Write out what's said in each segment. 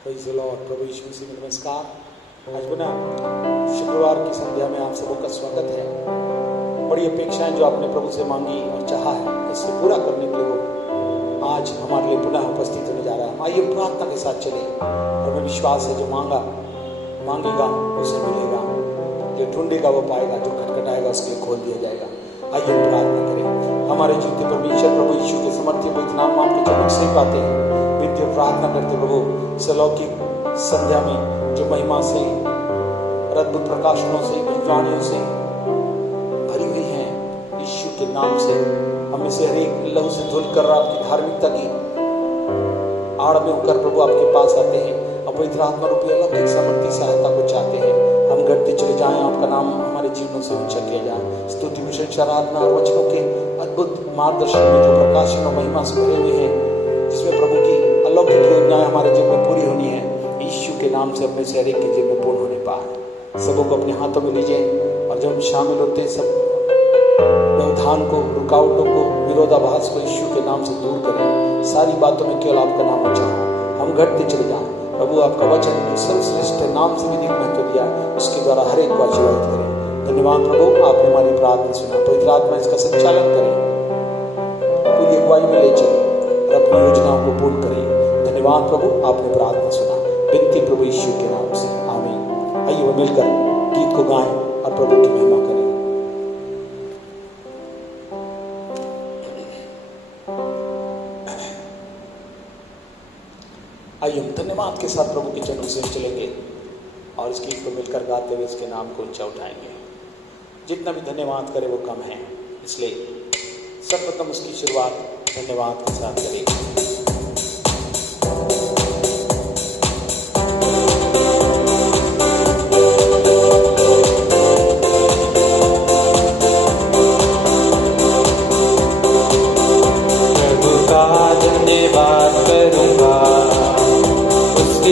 Praise the lord. प्रभु यीशु मसीह में नमस्कार। आज पुनः शुक्रवार की संध्या में आप सबों का स्वागत है। बड़ी अपेक्षाएं जो आपने प्रभु से मांगी और चाहा है, इससे पूरा करने के लिए वो आज हमारे लिए पुनः उपस्थित होने जा रहा है। आइए प्रार्थना के साथ चले और मैं विश्वास है जो मांगेगा उसे मिलेगा, जो ढूंढेगा वो पाएगा, जो खटखटाएगा उसके लिए खोल दिया जाएगा। आइए प्रार्थना करें। हमारे जीते परमेश्वर प्रभु यीशु के समर्थी पवित्र नाम आपके चरण से पाते हैं, विनती प्रार्थना करते प्रभु अलौकिक संध्या में जो महिमा से, अद्भुत प्रकाशनों से, वाणियों से भरी हुई है, यीशु के नाम से हमें से हरेक लहू से धुल कर आपकी धार्मिकता की आड़ में होकर प्रभु आपके पास आते हैं। पवित्र आत्मा रूपी अलौकिक समर्थी सहायता को चाहते हैं। हम घटते चले जाएं, आपका नाम हमारे जीवनों से ऊंचा किया जाए। स्तुति प्रशंसा आराधना और वचनों के अद्भुत मार्गदर्शन में जो प्रकाशन और महिमा से भरे हुए हैं, जिसमें प्रभु की अलौकिक योजनाएं हमारे जीवन में पूरी होनी है, यीशु के नाम से अपने से हरेक के जीवन में पूर्ण होने पाए। सबों को अपने हाथों में लीजिए और जब हम शामिल होते हैं सब व्यवधान को, रुकावटों को, विरोधाभास को यीशु के नाम से दूर करें। सारी बातों में केवल आपका नाम उच्चारण, हम घटते चले जाएं। प्रभु आपका वचन जो सर्वश्रेष्ठ नाम से भी अधिक महत्व दिया है, उसके द्वारा हर एक को आशीर्वाद करें। धन्यवाद प्रभु, आपने हमारी प्रार्थना सुना। पवित्र आत्मा इसका संचालन करें, पूरी अगुवाई में ले चले और अपनी योजनाओं को पूर्ण करें। धन्यवाद प्रभु, आपने प्रार्थना सुना। विनती प्रभु यीशु के नाम से, आमीन। आइए वो मिलकर गीत को गाएं और प्रभु की महिमा करें। आइए हम धन्यवाद के साथ प्रभु के चरणों से चलेंगे और इस गीत को मिलकर गाते हुए इसके नाम को ऊंचा उठाएंगे। जितना भी धन्यवाद करे वो कम है, इसलिए सर्वप्रथम उसकी शुरुआत धन्यवाद के साथ करें।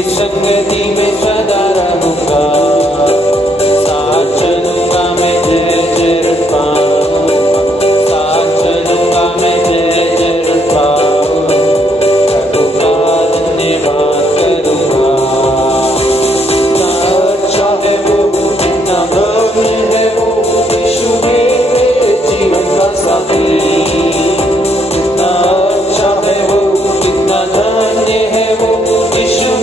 संगति में सदा रहूंगा, साथ चलूंगा मैं जय जय पाऊं, साथ चलूंगा मैं जय जय पाऊं, प्रभु का धन्यवाद करूंगा। कितना अच्छा है वो, कितना धन्य है वो, यीशु मेरे जीवन का साथी। कितना अच्छा है वो, कितना धन्य है वो, यीशु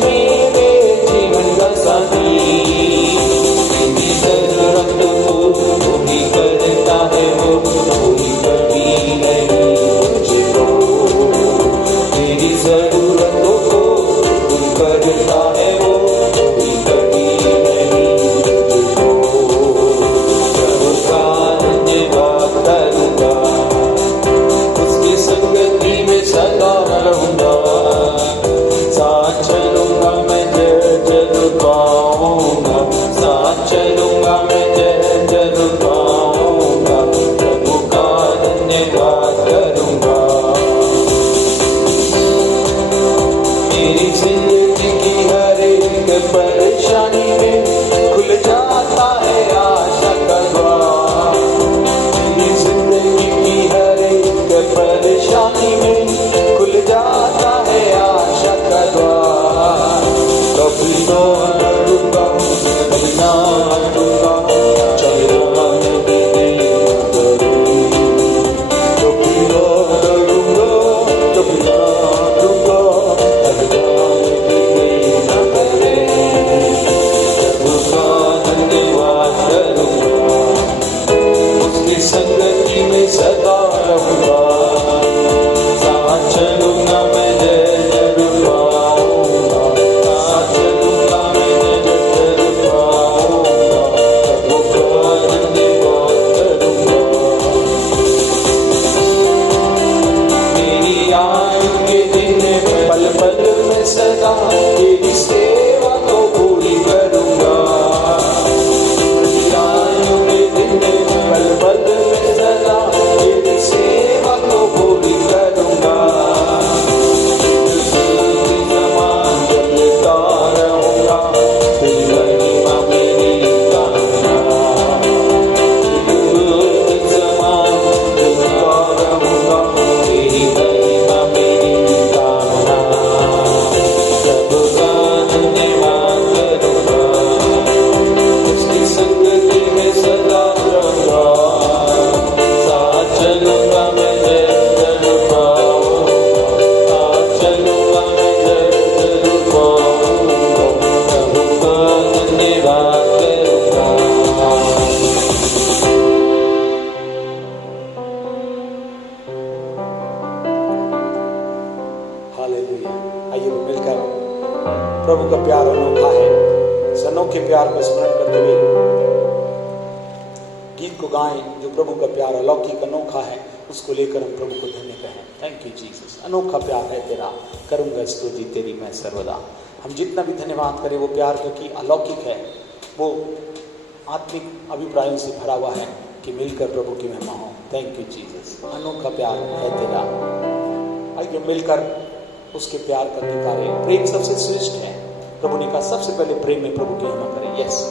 हालेलुया। आइए वो मिलकर प्रभु का प्यार अनोखा है, इस अनोखे प्यार को स्मरण करते हुए गीत को गाएं। जो प्रभु का प्यार अलौकिक अनोखा है, उसको लेकर हम प्रभु को धन्य कहें। Thank you Jesus. अनोखा प्यार है तेरा, करूंगा स्तुति तेरी मैं सर्वदा। हम जितना भी धन्यवाद करें वो प्यार क्योंकि अलौकिक है, वो आत्मिक अभिप्रायों से भरा हुआ है कि मिलकर प्रभु की महिमा हो। Thank you Jesus. अनोखा प्यार है तेरा। आइए मिलकर उसके प्यार का गीत करें। प्रेम सबसे श्रेष्ठ है। प्रभु ने कहा सबसे पहले प्रेम में प्रभु की महिमा करें। यस,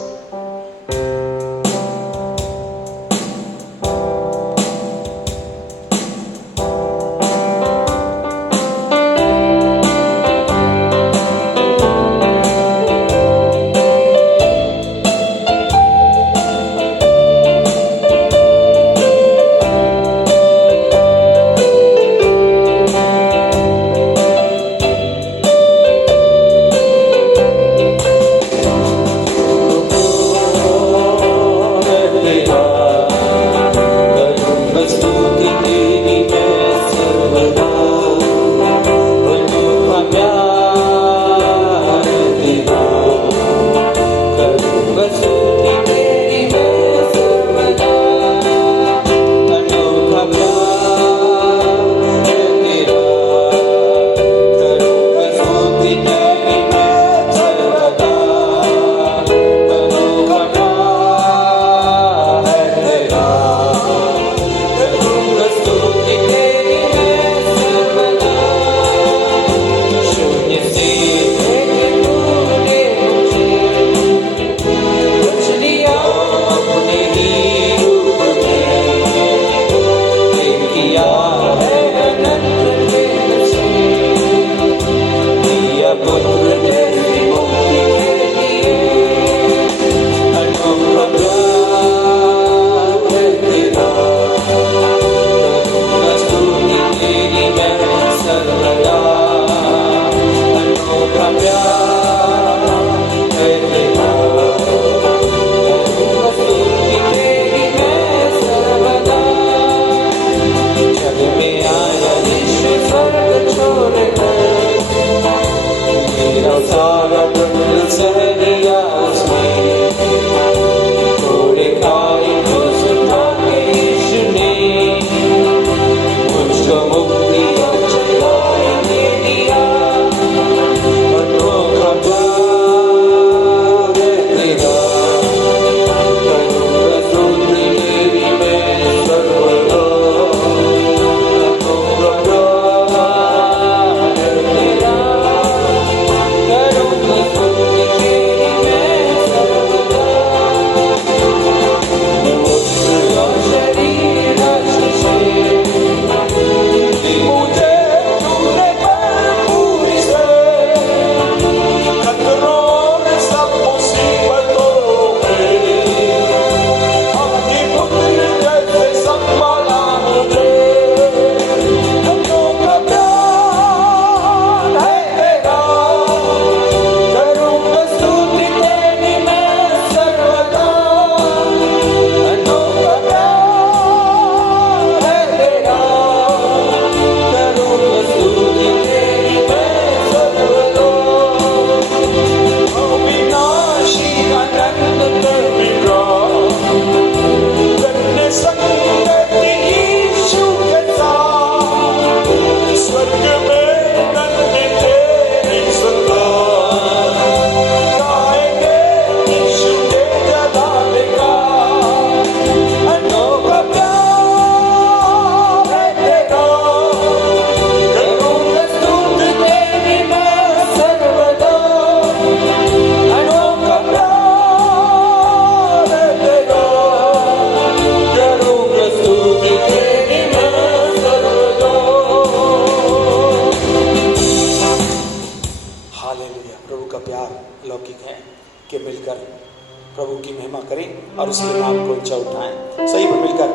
प्रभु की महिमा करें और उसके नाम को ऊंचा उठाएं। सही पर मिलकर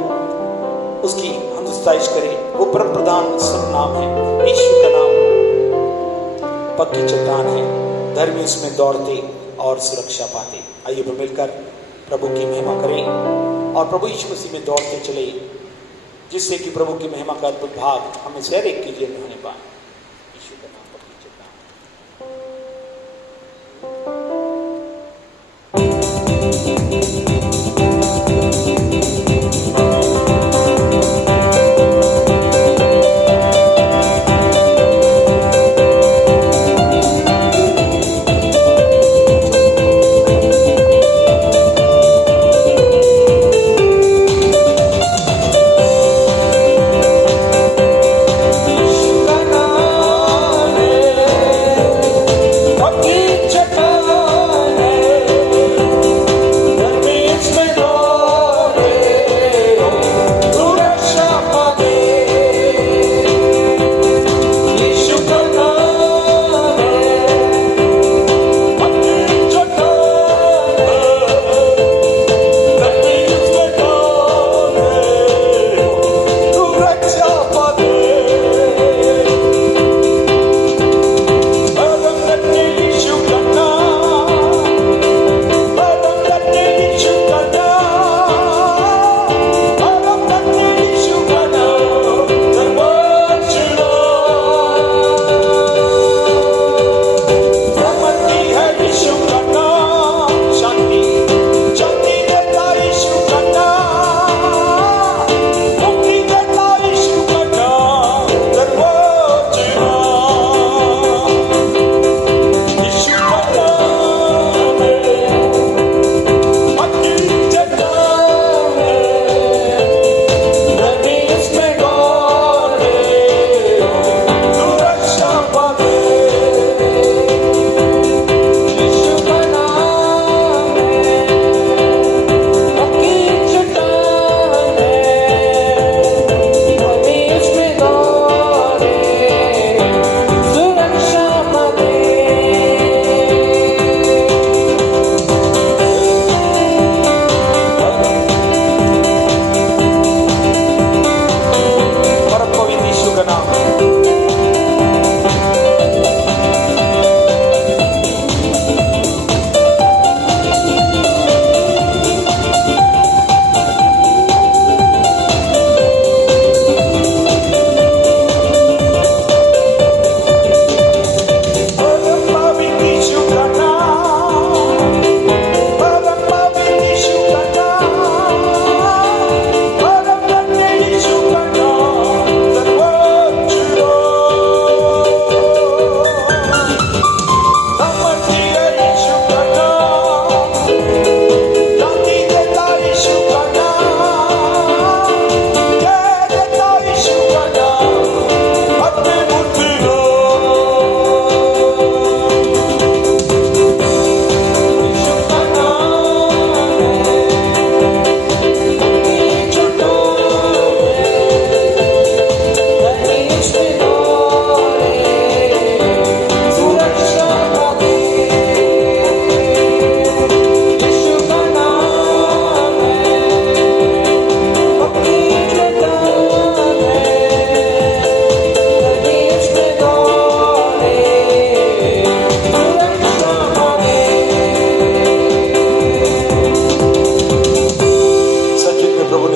उसकी हम स्तुति करें। वो परम प्रधान सब नाम है, यीशु का नाम पक्की चट्टान है, धर्मी उसमें दौड़ते और सुरक्षा पाते। आइए वो मिलकर प्रभु की महिमा करें और प्रभु यीशु मसीह में दौड़ते चले, जिससे कि प्रभु की महिमा का अद्भुत भाग हमें से हर एक के जीवन में होने पाए। यीशु का पक्की चट्टान।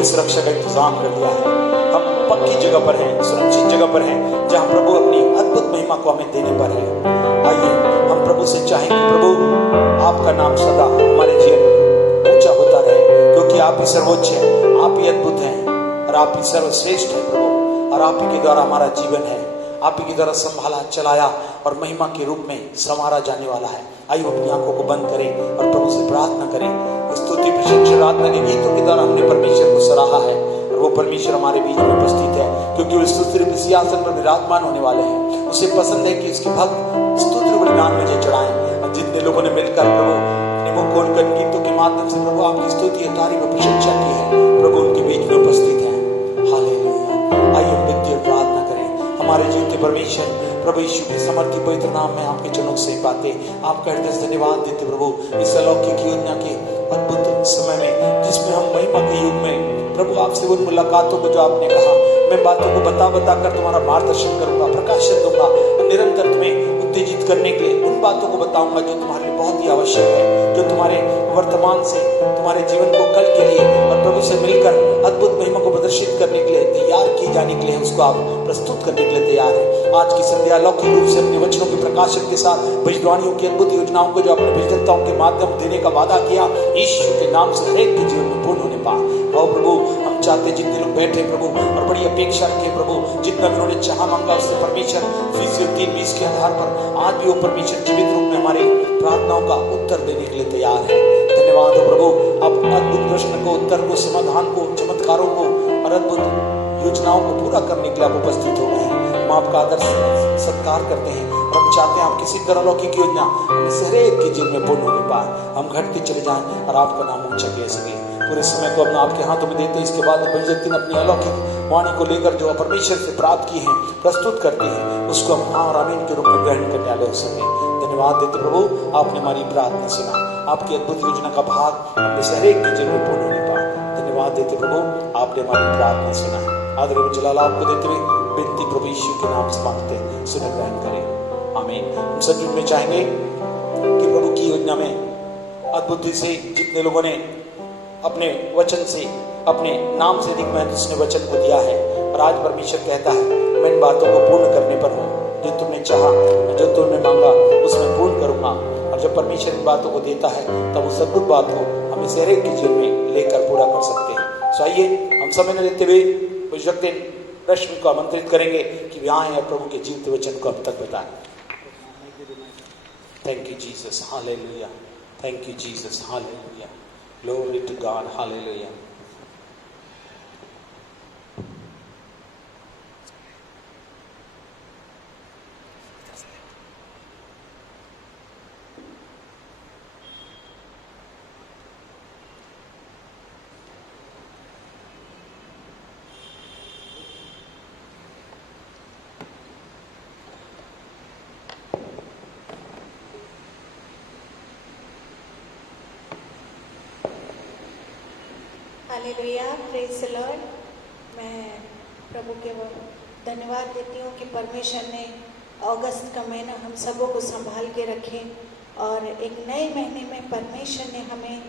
सुरक्षा का इंतजाम कर दिया है। हम पक्की जगह पर हैं, सुरक्षित जगह पर हैं, जहां प्रभु अपनी अद्भुत महिमा को हमें देने पर है। आइए हम प्रभु से चाहेंगे, प्रभु आपका नाम सदा हमारे जीवन में ऊंचा होता रहे, क्योंकि आप ही सर्वोच्च हैं, आप ही अद्भुत हैं और आप ही सर्वश्रेष्ठ है प्रभु, और आप ही के द्वारा हमारा जीवन है, आप ही के द्वारा संभाला, चलाया और महिमा के रूप में संवारा जाने वाला है। आइए अपनी आंखों को बंद करें और प्रभु से प्रार्थना करें। स्तुति प्रशंसा आराधना के गीतों के द्वारा हमने परमेश्वर को सराहा है और वो परमेश्वर हमारे बीच में उपस्थित है, क्योंकि वो स्तुति सिंहासन पर विराजमान होने वाले हैं। उसे पसंद है कि उसके भक्त स्तुति बलिदान में चढ़ाएं। और जितने लोगों ने मिलकर प्रभु अपने मुंह खोलकर गीतों के माध्यम से प्रभु आपकी स्तुति तारीफ और प्रशंसा की है, प्रभु उनके बीच में उपस्थित है। हालेलुया। आइए हम विनती और प्रार्थना करें। हमारे जीव के परमेश्वर प्रभु यीशु के समर्थी पवित्र नाम में आपके चरणों से पाते आपका हृदय से धन्यवाद देते प्रभु, इस अलौकिक योजना के अद्भुत समय में जिसमें हम महिमा के युग में प्रभु आपसे उन मुलाकातों को जो आपने कहा, मैं बातों को बता कर तुम्हारा मार्गदर्शन करूंगा, प्रकाशन दूंगा, निरंतर तुम्हें उत्तेजित करने के लिए उन बातों को बताऊंगा जो तुम्हारे लिए बहुत ही आवश्यक है, जो तुम्हारे वर्तमान से तुम्हारे जीवन को कल के लिए और प्रभु से मिलकर अद्भुत महिमा को प्रदर्शित करने के लिए तैयार किए जाने के लिए उसको आप प्रस्तुत करने के लिए तैयार है। आज की संध्या लौकिक रूप से अपने वचनों के प्रकाशन के साथ भविष्यवाणियों की अद्भुत योजनाओं को जो अपने भविष्यताओं के माध्यम देने का वादा किया, यीशु के नाम से हरेक के जीवन में पूर्ण होने पाए। और प्रभु हम चाहते जितने लोग बैठे प्रभु और बड़ी अपेक्षा रखे प्रभु, जितना भी उन्होंने चाहा मांगा उससे परमेश्वर फीसदी 3:20 के आधार पर आज भी वो परमेश्वर जीवित रूप में हमारे प्रार्थनाओं का उत्तर देने के लिए तैयार है। धन्यवाद हो प्रभु, आप अद्भुत प्रश्न को, उत्तर को, समाधान को, चमत्कारों को और अद्भुत योजनाओं को पूरा करने के लिए आप उपस्थित हो गए हैं। हम आपका आदर सत्कार करते हैं और हम चाहते हैं आप किसी तरह लौकिक योजना हरेक के जीवन में पूर्ण होने पाए, हम घटते चले जाएं और आपका नाम ऊंचा ले सके। पूरे समय को अपना आपके हाथों में देते हैं। इसके बाद व्यक्ति ने अपनी अलौकिक वाणी को लेकर जो परमेश्वर से प्राप्त की हैं प्रस्तुत करते हैं, उसको हम हाँ और आमीन के रूप में ग्रहण करने वाले हो सके। धन्यवाद देते प्रभु, आपने हमारी प्रार्थना सुना, आपकी अद्भुत योजना का भाग अपने हरेक के जीवन में पूर्ण होने पाए। धन्यवाद देते प्रभु, आपने हमारी प्रार्थना सुना। आदर व जलाल आपको देते हुए विनती प्रभु यीशु के नाम से मांगते हैं, सुने ग्रहण करें, आमीन। हम सचमुच में चाहेंगे कि प्रभु की योजना में अद्भुत से जितने लोगों ने अपने वचन से, अपने नाम से अधिक महत्व उसने वचन को दिया है, और आज परमेश्वर कहता है मैं इन बातों को पूर्ण करने पर हूँ, जो तुमने चाहा, जो तुमने मांगा उसमें पूर्ण करूंगा। और जब परमेश्वर इन बातों को देता है तब उस अद्भुत बात को हम इस हरेक के जीवन में लेकर पूरा कर सकते हैं। सो आइए हम समय न लेते हुए उस व्यक्ति रश्मि को आमंत्रित करेंगे कि वे आए और प्रभु के जीवित वचन को अब तक बताएं। Thank you Jesus, hallelujah. Thank you Jesus, hallelujah. Glory to God, hallelujah. Hallelujah, praise the Lord. मैं प्रभु के धन्यवाद देती हूँ कि परमेश्वर ने अगस्त का महीना हम सबों को संभाल के रखे और एक नए महीने में परमेश्वर ने हमें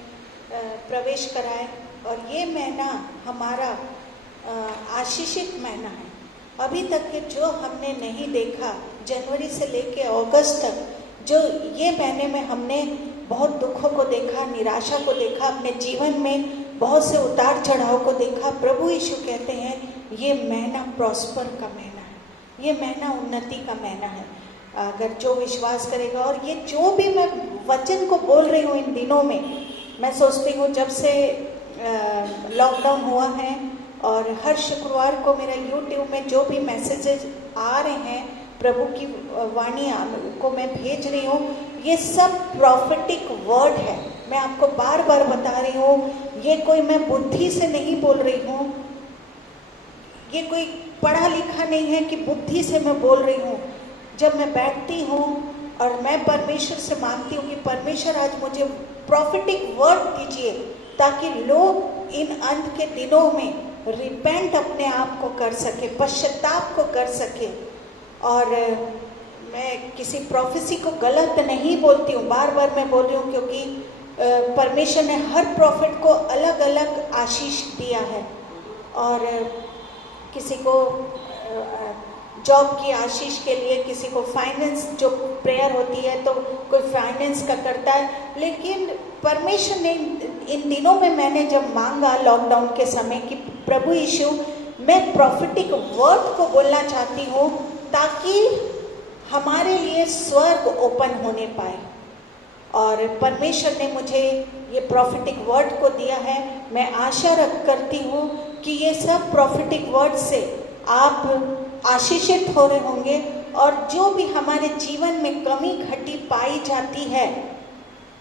प्रवेश कराए। और ये महीना हमारा आशीषित महीना है। अभी तक के जो हमने नहीं देखा, जनवरी से लेके अगस्त तक जो ये महीने में हमने बहुत दुखों को देखा, निराशा को देखा, अपने जीवन में बहुत से उतार चढ़ाव को देखा। प्रभु यीशु कहते हैं ये महीना प्रॉस्पर का महीना है, ये महीना उन्नति का महीना है। अगर जो विश्वास करेगा, और ये जो भी मैं वचन को बोल रही हूँ इन दिनों में, मैं सोचती हूँ जब से लॉकडाउन हुआ है और हर शुक्रवार को मेरा यूट्यूब में जो भी मैसेजेस आ रहे हैं प्रभु की वाणी को मैं भेज रही हूँ, ये सब प्रॉफिटिक वर्ड है। मैं आपको बार बार बता रही हूँ, ये कोई मैं बुद्धि से नहीं बोल रही हूँ, ये कोई पढ़ा लिखा नहीं है कि बुद्धि से मैं बोल रही हूँ। जब मैं बैठती हूँ और मैं परमेश्वर से मांगती हूँ कि परमेश्वर आज मुझे प्रॉफिटिक वर्ड दीजिए, ताकि लोग इन अंत के दिनों में रिपेंट अपने आप को कर सके, पश्चाताप को कर सके। और मैं किसी प्रोफेसी को गलत नहीं बोलती हूँ, बार बार मैं बोल रही हूँ, क्योंकि परमेश्वर ने हर प्रॉफिट को अलग अलग आशीष दिया है। और किसी को जॉब की आशीष के लिए, किसी को फाइनेंस जो प्रेयर होती है तो कोई फाइनेंस का करता है। लेकिन परमेश्वर ने इन दिनों में मैंने जब मांगा लॉकडाउन के समय कि प्रभु यीशु मैं प्रॉफिटिक वर्ड को बोलना चाहती हूँ, ताकि हमारे लिए स्वर्ग ओपन होने पाए। और परमेश्वर ने मुझे ये प्रॉफिटिक वर्ड को दिया है। मैं आशा करती हूँ कि ये सब प्रॉफिटिक वर्ड से आप आशीषित हो रहे होंगे, और जो भी हमारे जीवन में कमी घटी पाई जाती है,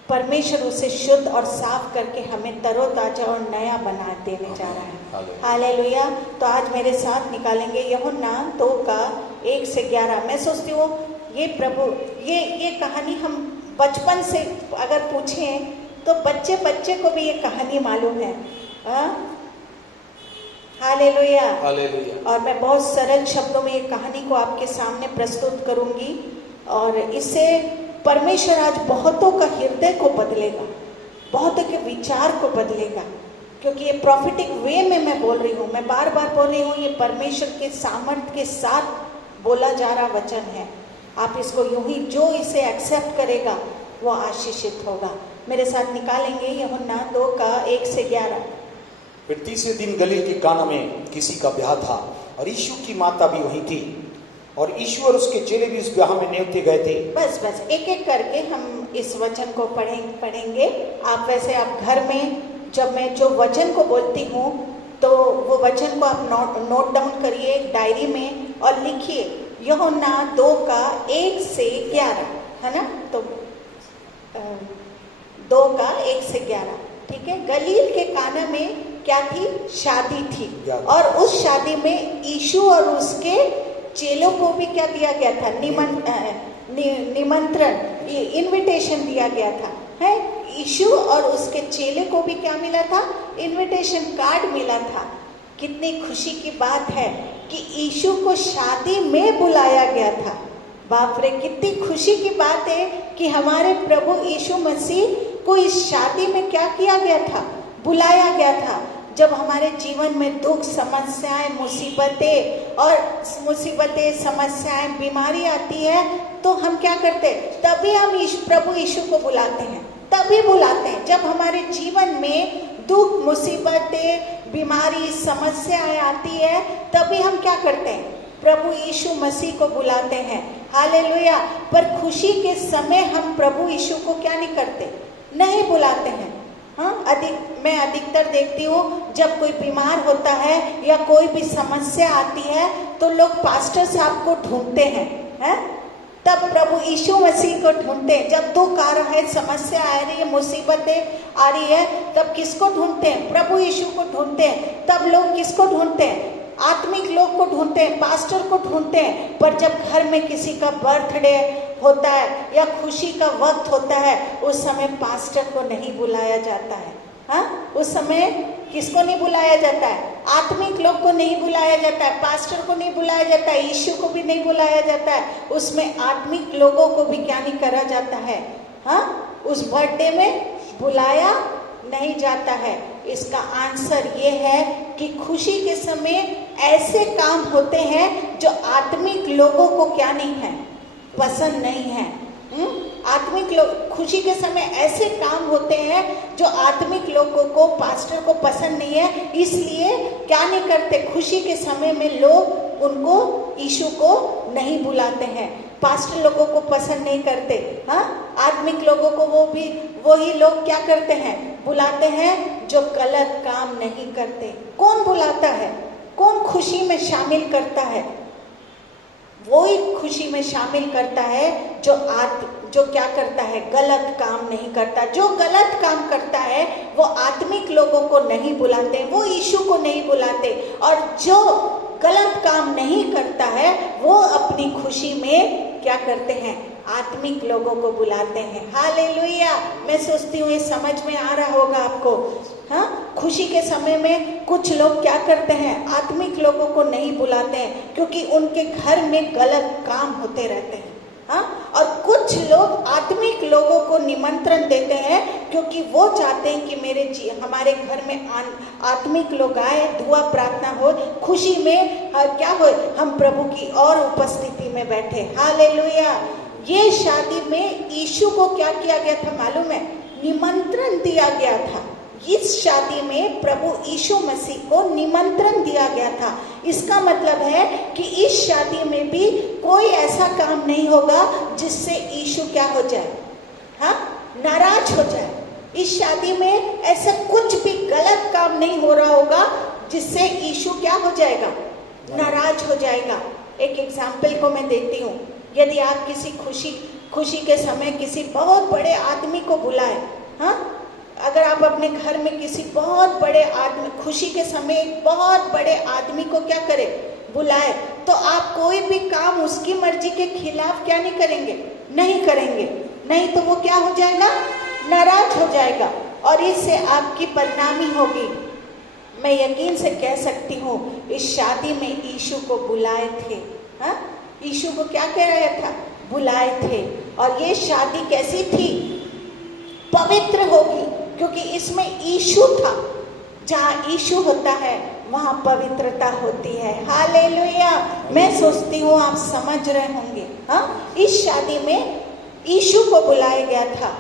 परमेश्वर उसे शुद्ध और साफ करके हमें तरोताजा और नया बना देने जा रहा है। हालेलुया। तो आज मेरे साथ निकालेंगे यूहन्ना 2 का 1 से 11। मैं सोचती हूँ ये प्रभु ये कहानी हम बचपन से अगर पूछें तो बच्चे को भी ये कहानी मालूम है। Hallelujah, hallelujah. और मैं बहुत सरल शब्दों में ये कहानी को आपके सामने प्रस्तुत करूंगी, और इससे परमेश्वर आज बहुतों का हृदय को बदलेगा, बहुतों के विचार को बदलेगा। क्योंकि ये प्रॉफिटिक वे में मैं बोल रही हूँ, मैं बार बार बोल रही हूँ, ये परमेश्वर के सामर्थ्य के साथ बोला जा रहा वचन है। आप इसको यूं ही, जो इसे एक्सेप्ट करेगा वो आशीषित होगा। मेरे साथ निकालेंगे यूहन्ना 2:1-11। फिर तीसरे दिन गलील के काना में किसी का ब्याह था और यीशु की माता भी वहीं थी और यीशु और उसके चेले भी उस ब्याह में न्योते गए थे। बस एक एक करके हम इस वचन को पढ़ेंगे। आप वैसे आप घर में जब मैं जो वचन को बोलती हूँ तो वो वचन को आप नोट डाउन करिए डायरी में और लिखिए। यूहन्ना 2:1-11 है ना, तो 2:1-11, ठीक है। गलील के काना में क्या थी? शादी थी और उस शादी में यीशु और उसके चेलों को भी क्या दिया गया था? निमंत्रण, इनविटेशन दिया गया था, है। यीशु और उसके चेले को भी क्या मिला था? इनविटेशन कार्ड मिला था। कितनी खुशी की बात है कि यीशु को शादी में बुलाया गया था। बाप रे, कितनी खुशी की बात है कि हमारे प्रभु यीशु मसीह को इस शादी में क्या किया गया था? बुलाया गया था। जब हमारे जीवन में दुख, समस्याएं, मुसीबतें, समस्याएं, बीमारी आती है तो हम क्या करते हैं? तभी हम प्रभु यीशु को बुलाते हैं, तभी बुलाते हैं जब हमारे जीवन में दुख, मुसीबतें, बीमारी, समस्याएं आती है, तभी हम क्या करते हैं? प्रभु यीशु मसीह को बुलाते हैं। हालेलुया। पर खुशी के समय हम प्रभु यीशु को क्या नहीं करते? नहीं बुलाते हैं। हाँ, मैं अधिकतर देखती हूँ जब कोई बीमार होता है या कोई भी समस्या आती है तो लोग पास्टर साहब को ढूंढते हैं, तब प्रभु यीशु मसीह को ढूंढते हैं। जब दुख आ रहा है, समस्या आ रही है, मुसीबतें आ रही है, तब किसको ढूंढते हैं? प्रभु यीशु को ढूंढते हैं। तब लोग किसको ढूंढते हैं? आत्मिक लोग को ढूंढते हैं, पास्टर को ढूंढते हैं। पर जब घर में किसी का बर्थडे होता है या खुशी का वक्त होता है, उस समय पास्टर को नहीं बुलाया जाता है। हाँ, उस समय किसको नहीं बुलाया जाता है? आत्मिक लोग को नहीं बुलाया जाता है, पास्टर को नहीं बुलाया जाता है, यीशु को भी नहीं बुलाया जाता है। उसमें आत्मिक लोगों को भी क्या नहीं करा जाता है? हाँ, उस बर्थडे में बुलाया नहीं जाता है। इसका आंसर ये है कि खुशी के समय ऐसे काम होते हैं जो आत्मिक लोगों को क्या नहीं है? पसंद नहीं है। आत्मिक लोग, खुशी के समय ऐसे काम होते हैं जो आत्मिक लोगों को, पास्टर को पसंद नहीं है, इसलिए क्या नहीं करते? खुशी के समय में लोग उनको, यीशु को नहीं बुलाते हैं। पास्टर लोगों को पसंद नहीं करते। हाँ, आत्मिक लोगों को वही लोग क्या करते हैं? बुलाते हैं जो गलत काम नहीं करते। कौन बुलाता है? कौन खुशी में शामिल करता है? वही खुशी में शामिल करता है जो क्या करता है? गलत काम नहीं करता। जो गलत काम करता है वो आत्मिक लोगों को नहीं बुलाते, वो यीशु को नहीं बुलाते। और जो गलत काम नहीं करता है वो अपनी खुशी में क्या करते हैं? आत्मिक लोगों को बुलाते हैं। हालेलुया। मैं सोचती हूँ ये समझ में आ रहा होगा आपको। हाँ, खुशी के समय में कुछ लोग क्या करते हैं? आत्मिक लोगों को नहीं बुलाते हैं क्योंकि उनके घर में गलत काम होते रहते हैं। हाँ, और कुछ लोग आत्मिक लोगों को निमंत्रण देते हैं क्योंकि वो चाहते हैं कि हमारे घर में आत्मिक लोग आए, दुआ प्रार्थना हो, खुशी में क्या हो? हम प्रभु की और उपस्थिति में बैठे। हालेलुया। ये शादी में यीशु को क्या किया गया था मालूम है? निमंत्रण दिया गया था। इस शादी में प्रभु यीशु मसीह को निमंत्रण दिया गया था। इसका मतलब है कि इस शादी में भी कोई ऐसा काम नहीं होगा जिससे यीशु क्या हो जाए? हाँ, नाराज हो जाए। इस शादी में ऐसा कुछ भी गलत काम नहीं हो रहा होगा जिससे यीशु क्या हो जाएगा? नाराज हो जाएगा। एक एग्जाम्पल को मैं देती हूँ। यदि आप किसी खुशी के समय किसी बहुत बड़े आदमी को बुलाए, हाँ, अगर आप अपने घर में किसी बहुत बड़े आदमी, खुशी के समय एक बहुत बड़े आदमी को क्या करें? बुलाए, तो आप कोई भी काम उसकी मर्जी के खिलाफ क्या नहीं करेंगे? नहीं करेंगे। नहीं तो वो क्या हो जाएगा? नाराज हो जाएगा और इससे आपकी बदनामी होगी। मैं यकीन से कह सकती हूँ इस शादी में यीशु को बुलाए थे। हाँ, यीशु को क्या कह रहा था? बुलाए थे। और ये शादी कैसी थी? पवित्र होगी क्योंकि इसमें यीशु था। जहाँ यीशु होता है वहाँ पवित्रता होती है। हालेलुया। मैं सोचती हूँ आप समझ रहे होंगे। हाँ, इस शादी में यीशु को बुलाया गया था।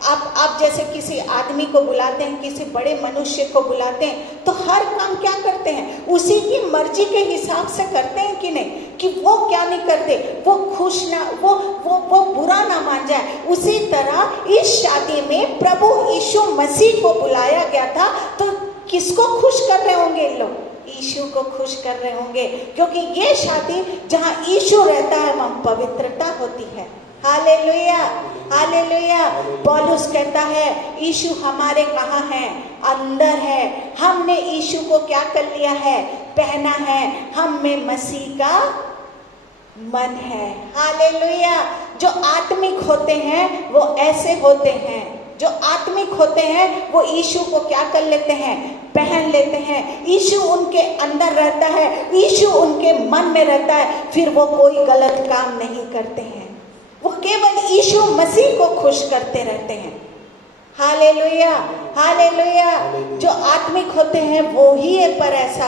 आप जैसे किसी आदमी को बुलाते हैं, किसी बड़े मनुष्य को बुलाते हैं, तो हर काम क्या करते हैं, उसी की मर्जी के हिसाब से करते हैं कि नहीं, कि वो क्या नहीं करते, वो खुश ना, वो बुरा ना मान जाए। उसी तरह इस शादी में प्रभु यीशु मसीह को बुलाया गया था, तो किसको खुश कर रहे होंगे इन लोग? यीशु को खुश कर रहे होंगे, क्योंकि ये शादी जहाँ यीशु रहता है वहाँ पवित्रता होती है। Hallelujah, hallelujah. पौलुस कहता है यीशु हमारे कहाँ है? अंदर है। हमने यीशु को क्या कर लिया है? पहना है। हम में मसीह का मन है। हालेलुया। जो आत्मिक होते हैं वो ऐसे होते हैं, जो आत्मिक होते हैं वो यीशु को क्या कर लेते हैं? पहन लेते हैं। यीशु उनके अंदर रहता है, यीशु उनके मन में रहता है, फिर वो कोई गलत काम नहीं करते हैं, वो केवल यीशु मसीह को खुश करते रहते हैं। Hallelujah, hallelujah. जो आत्मिक होते हैं वो ही पर ऐसा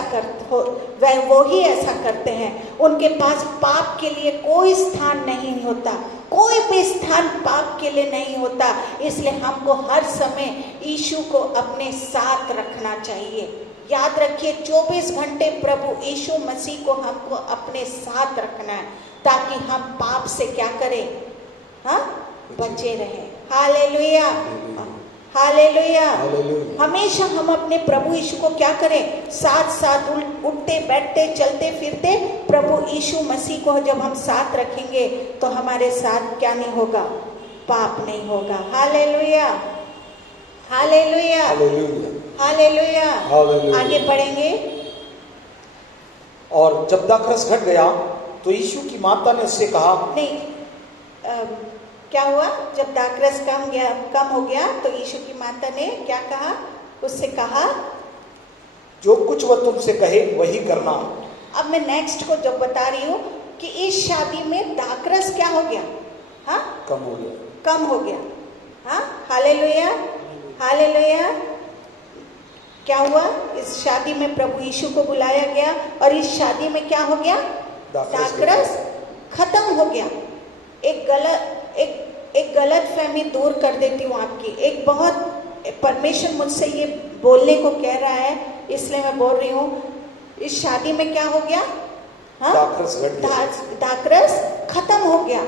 वो ही ऐसा करते हैं। उनके पास पाप के लिए कोई स्थान नहीं होता, कोई भी स्थान पाप के लिए नहीं होता। इसलिए हमको हर समय यीशु को अपने साथ रखना चाहिए। याद रखिए 24 घंटे प्रभु यीशु मसीह को हमको अपने साथ रखना है, ताकि हम पाप से क्या करें? हाँ, बचे रहें। Hallelujah, hallelujah. हमेशा हम अपने प्रभु यीशु को क्या करें? साथ साथ उठते बैठते चलते फिरते प्रभु यीशु मसीह को जब हम साथ रखेंगे तो हमारे साथ क्या नहीं होगा? पाप नहीं होगा। Hallelujah, hallelujah, hallelujah. आगे बढ़ेंगे। और जब दाखरस घट गया तो यीशु की माता ने उससे कहा, नहीं, क्या हुआ? जब दाखरस कम हो गया तो यीशु की माता ने क्या कहा? उससे कहा, जो कुछ वह तुमसे कहे वही करना। अब मैं नेक्स्ट को जब बता रही हूँ कि इस शादी में दाखरस क्या हो गया? हाँ, कम हो गया, कम हो गया। हाँ, हालेलुया, हालेलुया। क्या हुआ? इस शादी में प्रभु यीशु को बुलाया गया और इस शादी में क्या हो गया? दाखरस खत्म हो गया। एक गलत फहमी दूर कर देती हूँ आपकी। एक बहुत परमेश्वर मुझसे ये बोलने को कह रहा है, इसलिए मैं बोल रही हूँ। इस शादी में क्या हो गया? हाँ, दाखरस खत्म हो गया।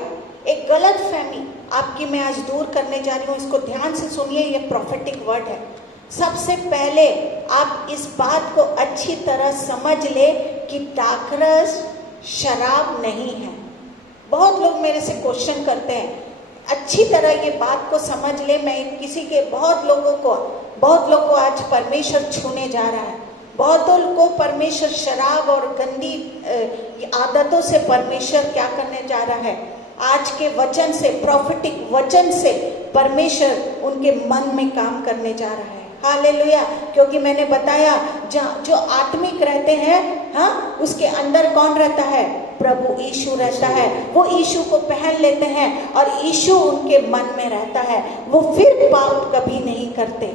एक गलत फहमी आपकी मैं आज दूर करने जा रही हूँ। इसको ध्यान से सुनिए, ये प्रोफेटिक वर्ड है। सबसे पहले आप इस बात को अच्छी तरह समझ ले कि दाखरस शराब नहीं है। बहुत लोग मेरे से क्वेश्चन करते हैं, अच्छी तरह ये बात को समझ ले। मैं बहुत लोगों को आज परमेश्वर छूने जा रहा है। बहुतों को परमेश्वर शराब और गंदी आदतों से परमेश्वर क्या करने जा रहा है? आज के वचन से, प्रोफेटिक वचन से परमेश्वर उनके मन में काम करने जा रहा है। हालेलुया। क्योंकि मैंने बताया जो आत्मिक रहते हैं, हाँ, उसके अंदर कौन रहता है? प्रभु यीशु रहता है। वो यीशु को पहन लेते हैं और यीशु उनके मन में रहता है। वो फिर पाप कभी नहीं करते।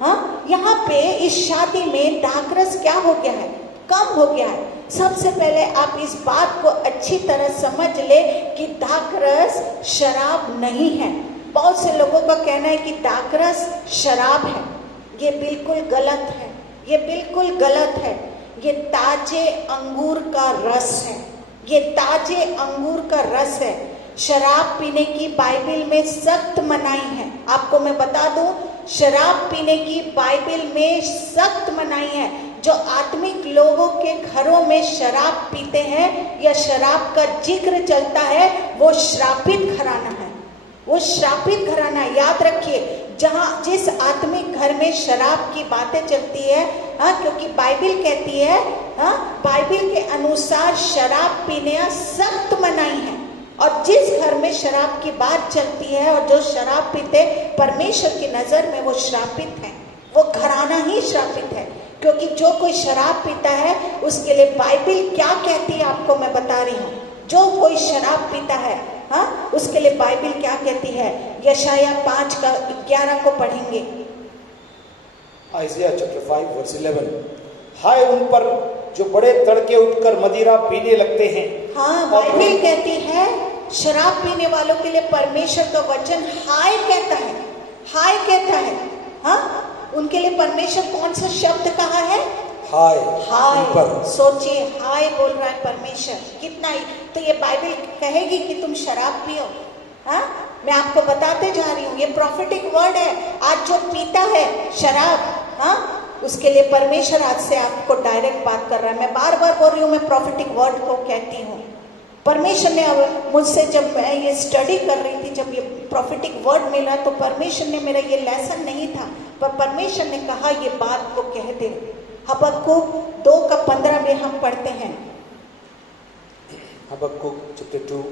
हाँ, यहाँ पे इस शादी में दाखरस क्या हो गया है? कम हो गया है। सबसे पहले आप इस बात को अच्छी तरह समझ ले कि दाखरस शराब नहीं है। बहुत से लोगों का कहना है कि दाखरस शराब है। ये बिल्कुल गलत है, ये बिल्कुल गलत है। ये ताजे अंगूर का रस है, ये ताजे अंगूर का रस है। शराब पीने की बाइबल में सख्त मनाही है। आपको मैं बता दूं, शराब पीने की बाइबल में सख्त मनाही है। जो आत्मिक लोगों के घरों में शराब पीते हैं या शराब का जिक्र चलता है, वो श्रापित घराना है, वो श्रापित घराना। याद रखिए, जिस आत्मिक घर में शराब की बातें चलती है, हाँ, क्योंकि बाइबल कहती है, हाँ, बाइबल के अनुसार शराब पीने सख्त मनाही है। और जिस घर में शराब की बात चलती है और जो शराब पीते, परमेश्वर की नजर में वो श्रापित है, वो घराना ही श्रापित है। क्योंकि जो कोई शराब पीता है उसके लिए बाइबल क्या कहती है आपको मैं बता रही हूँ। जो कोई शराब पीता है, हाँ, उसके लिए बाइबल क्या कहती है? यशाया 5:11 को पढ़ेंगे। Isaiah chapter 5 verse 11. हाय उन पर जो बड़े तड़के उठकर मदिरा पीने लगते हैं। हाँ, बाइबल कहती है शराब पीने वालों के लिए परमेश्वर का वचन हाय कहता है, हाय कहता है। हाँ, उनके लिए परमेश्वर कौन सा शब्द कहा है? हाय। हाय। उन पर सोचिए, हाय बोल रहा है परमेश्वर, कितना ही। तो ये बाइबल कहेगी कि तुम शराब पियो? हाँ, मैं आपको बताते जा रही हूँ, ये प्रॉफिटिक वर्ड है। आज जो पीता है शराब, हाँ, उसके लिए परमेश्वर आज से आपको डायरेक्ट बात कर रहा है। मैं बार बार बोल रही हूँ, मैं प्रॉफिटिक वर्ड को कहती हूँ। परमेश्वर ने अब मुझसे, जब मैं ये स्टडी कर रही थी, जब ये प्रॉफिटिक वर्ड मिला, तो परमेश्वर ने, मेरा ये लेसन नहीं था, पर परमेश्वर ने कहा ये बात को कह दे। हबक्कुक 2:15 में हम पढ़ते हैं। हबक्कुक चैप्टर 2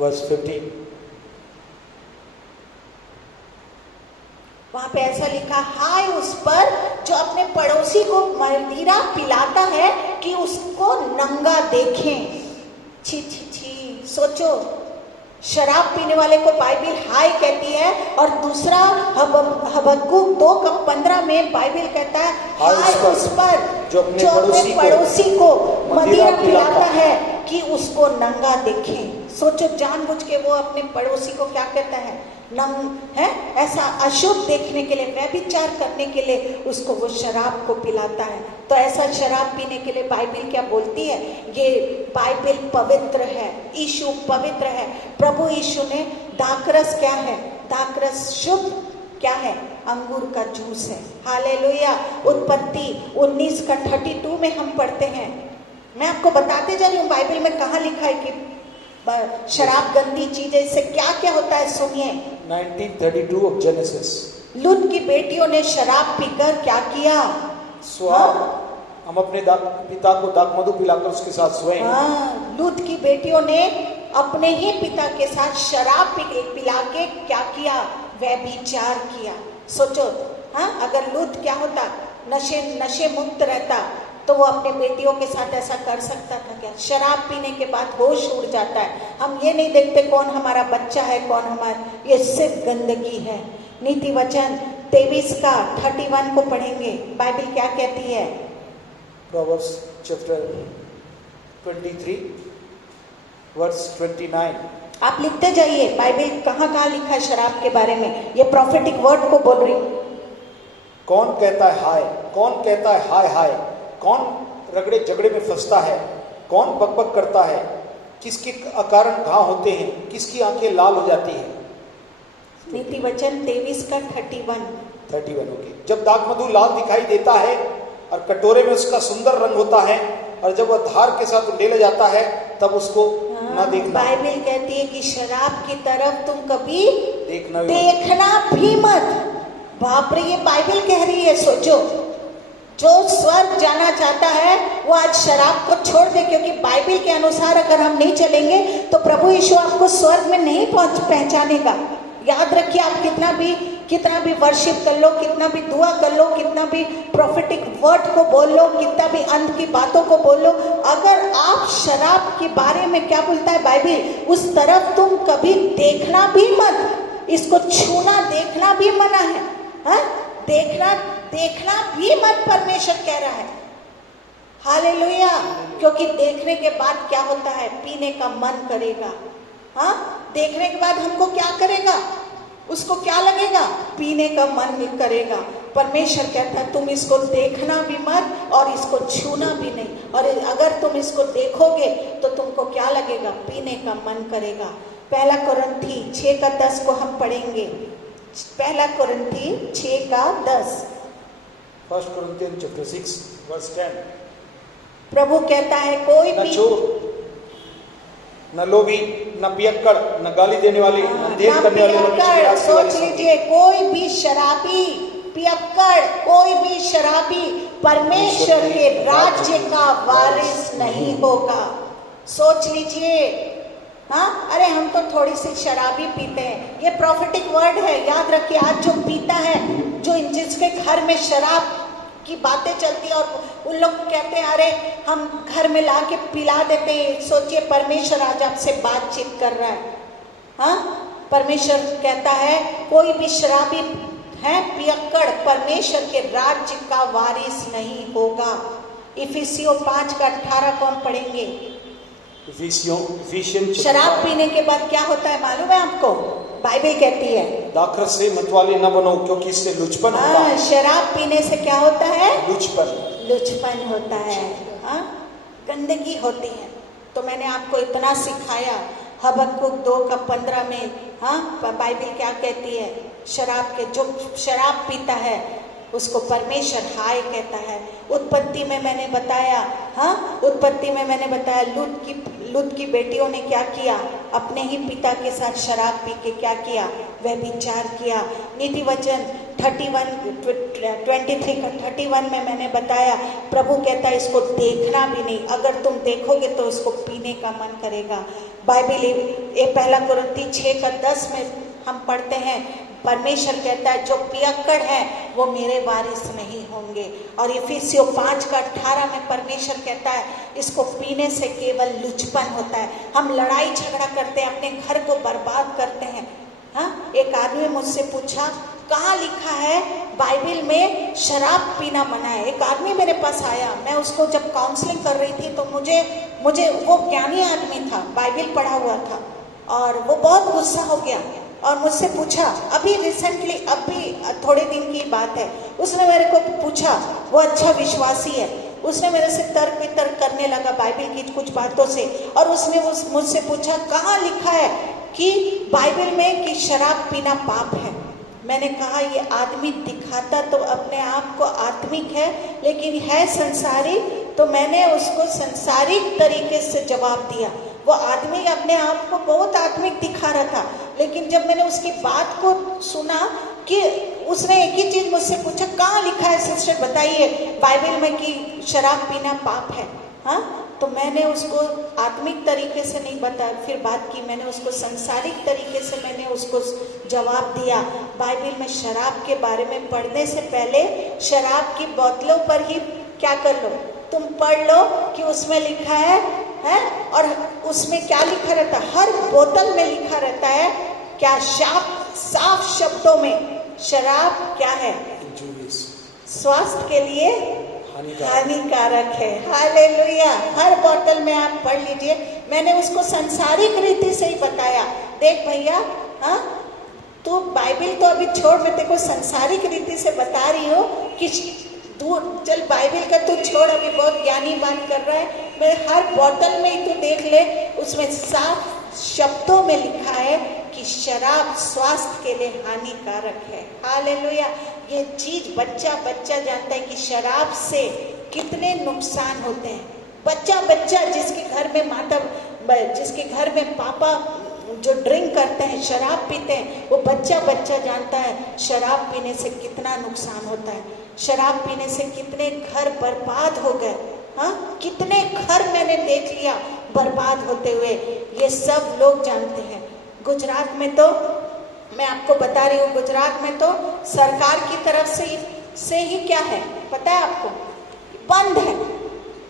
वर्स 15। वहां पे ऐसा लिखा, हाय उस पर जो अपने पड़ोसी को मदिरा पिलाता है कि उसको नंगा देखें। छी छी छी, सोचो, शराब पीने वाले को बाइबल हाय कहती है, और दूसरा हबक्कुक 2:15 में बाइबल कहता है हाय उस पर जो अपने पड़ोसी को मदिरा पिलाता है कि उसको नंगा देखें। सोचो, जानबूझ के वो अपने पड़ोसी को क्या कहता है? नंग है, ऐसा अशुद्ध देखने के लिए, व्यभिचार करने के लिए उसको वो शराब को पिलाता है। तो ऐसा शराब पीने के लिए बाइबल क्या बोलती है? ये बाइबल पवित्र है, यीशु पवित्र है। प्रभु यीशु ने दाखरस क्या है? दाखरस शुद्ध क्या है? अंगूर का जूस है। हालेलुया। उत्पत्ति 19:32 में हम पढ़ते हैं। मैं आपको बताते जा रही हूँ बाइबल में कहाँ लिखा है कि शराब गंदी चीज है, इससे क्या क्या होता है, सुनिए। 1932 ऑफ जेनेसिस। लूत की बेटियों ने शराब पीकर क्या किया? हम अपने पिता को दाखमधु पिलाकर उसके साथ सोए। हाँ, लूत की बेटियों ने अपने ही पिता के साथ शराब पिला के क्या किया? व्यभिचार किया। सोचो, हाँ, अगर लूत क्या होता? नशे मुक्त रहता, तो वो अपने बेटियों के साथ ऐसा कर सकता था क्या? शराब पीने के बाद होश उड़ जाता है। हम ये नहीं देखते कौन हमारा बच्चा है, कौन हमारा, ये सिर्फ गंदगी है। नीति वचन 23:31 को पढ़ेंगे। बाइबल क्या कहती है? Proverbs chapter 23 verse 29। आप लिखते जाइए, बाइबल कहाँ कहाँ लिखा है शराब के बारे में। ये प्रॉफिटिक वर्ड को बोल रही हूँ। कौन कहता है हाय? कौन कहता है हाय हाय? कौन रगड़े झगड़े में फंसता है? कौन बकबक करता है? किसके कारण घाव होते हैं? किसकी आंखें लाल हो जाती हैं? नीति वचन 23:31। ओके। जब दाखमधु लाल दिखाई देता है और कटोरे में उसका सुंदर रंग होता है, और जब वह धार के साथ उंडेला जाता है, तब उसको ना देखना। बाइबल कहती है कि शराब की तरफ तुम कभी देखना भी मत। बाप रे, ये बाइबल कह रही है। सोचो, जो स्वर्ग जाना चाहता है वो आज शराब को छोड़ दे, क्योंकि बाइबल के अनुसार अगर हम नहीं चलेंगे तो प्रभु यीशु आपको स्वर्ग में नहीं पहचानेगा। याद रखिए, आप कितना भी वर्शिप कर लो, कितना भी दुआ कर लो, कितना भी प्रॉफिटिक वर्ड को बोल लो, कितना भी अंत की बातों को बोल लो, अगर आप शराब के बारे में क्या बोलता है बाइबल, उस तरफ तुम कभी देखना भी मत। इसको छूना, देखना भी मना है। हाँ, देखना भी मत, परमेश्वर कह रहा है। हालेलुया। क्योंकि देखने के बाद क्या होता है? पीने का मन करेगा। हाँ, देखने के बाद हमको क्या करेगा? उसको क्या लगेगा? पीने का मन करेगा। परमेश्वर कहता है तुम इसको देखना भी मत और इसको छूना भी नहीं। और अगर तुम इसको देखोगे तो तुमको क्या लगेगा? पीने का मन करेगा। 1 कुरिन्थी 6:10 को हम पढ़ेंगे। 1 कुरिन्थी 6:10। 1 Corinthians chapter 6 verse 10। प्रभु कहता है कोई न भी चोर, न लोभी, न पियक्कड़, न गाली देने वाले, न अंधेर करने वाले, न पियक्कड़, सोच लीजिए, कोई भी शराबी, पियक्कड़, कोई भी शराबी परमेश्वर के राज्य का वारिस नहीं होगा। सोच लीजिए। हाँ, अरे हम तो थोड़ी सी शराबी पीते हैं, ये प्रॉफिटिक वर्ड है। याद रखिए, आज जो पीता है, जिसके घर में शराब की बातें चलती है और उन लोग कहते हैं अरे हम घर में ला के पिला देते हैं। सोचिए, परमेश्वर आज आपसे बातचीत कर रहा है। हाँ, परमेश्वर कहता है कोई भी शराबी है पियक्कड़ परमेश्वर के राज्य का वारिस नहीं होगा। इफिसियों 5:18 को हम पढ़ेंगे। इफिसियंस शराब पीने के बाद क्या होता है मालूम है आपको? बाइबल कहती है दाखरस से मतवाले न बनो क्योंकि इससे लुचपन होता है। शराब पीने से क्या होता है? लुचपन होता है। गंदगी होती है। तो मैंने आपको इतना सिखाया। हबक्कुक 2:15 में बाइबल क्या कहती है? जो शराब पीता है उसको परमेश्वर हाय कहता है। उत्पत्ति में मैंने बताया लूत की बेटियों ने क्या किया? अपने ही पिता के साथ शराब पी के क्या किया? व्यभिचार किया। नीति वचन 23:31 में मैंने बताया प्रभु कहता है इसको देखना भी नहीं, अगर तुम देखोगे तो उसको पीने का मन करेगा। बाइबल ये 1 कुरिन्थी 6:10 में हम पढ़ते हैं परमेश्वर कहता है जो पियक्कड़ है वो मेरे वारिस नहीं होंगे। और इफिसियों 5:18 में परमेश्वर कहता है इसको पीने से केवल लुचपन होता है। हम लड़ाई झगड़ा करते हैं, अपने घर को बर्बाद करते हैं। एक आदमी मुझसे पूछा कहाँ लिखा है बाइबल में शराब पीना मना है? एक आदमी मेरे पास आया, मैं उसको जब काउंसलिंग कर रही थी तो मुझे वो ज्ञानी आदमी था, बाइबल पढ़ा हुआ था, और वो बहुत गुस्सा हो गया और मुझसे पूछा अभी रिसेंटली, अभी थोड़े दिन की बात है, उसने मेरे को पूछा, वो अच्छा विश्वासी है, उसने मेरे से तर्क वितर्क करने लगा बाइबल की कुछ बातों से, और उसने मुझसे पूछा कहाँ लिखा है कि बाइबल में कि शराब पीना पाप है। मैंने कहा ये आदमी दिखाता तो अपने आप को आत्मिक है लेकिन है संसारी, तो मैंने उसको संसारिक तरीके से जवाब दिया। वो आदमी अपने आप को बहुत आत्मिक दिखा रहा था, लेकिन जब मैंने उसकी बात को सुना कि उसने एक ही चीज मुझसे पूछा कहाँ लिखा है सिस्टर बताइए बाइबल में कि शराब पीना पाप है। तो मैंने उसको आत्मिक तरीके से नहीं बताया, फिर बात की, मैंने उसको संसारिक तरीके से मैंने उसको जवाब दिया। बाइबल में शराब के बारे में पढ़ने से पहले शराब की बोतलों पर ही क्या कर लो, तुम पढ़ लो कि उसमें लिखा है और उसमें क्या लिखा रहता है, हर बोतल में लिखा रहता है क्या, साफ शब्दों में शराब क्या है, स्वास्थ्य के लिए हानिकारक है। हालेलुया। हर बोतल में आप पढ़ लीजिए। मैंने उसको संसारिक रीति से ही बताया, देख भैया तू बाइबल तो अभी छोड़, मैं तेरे को संसारिक रीति से बता रही हूँ कि तू चल बाइबल का तू छोड़, अभी बहुत ज्ञानी बात कर रहा है। मैं हर बोतल में ही तू देख ले, उसमें साफ शब्दों में लिखा है कि शराब स्वास्थ्य के लिए हानिकारक है। हालेलुया। ये चीज बच्चा जानता है कि शराब से कितने नुकसान होते हैं। बच्चा जिसके घर में पापा जो ड्रिंक करते हैं, शराब पीते हैं, वो बच्चा जानता है शराब पीने से कितना नुकसान होता है। शराब पीने से कितने घर बर्बाद हो गए। कितने घर मैंने देख लिया बर्बाद होते हुए, ये सब लोग जानते हैं। गुजरात में तो मैं आपको बता रही हूँ, गुजरात में तो सरकार की तरफ से ही क्या है पता है आपको, बंद है।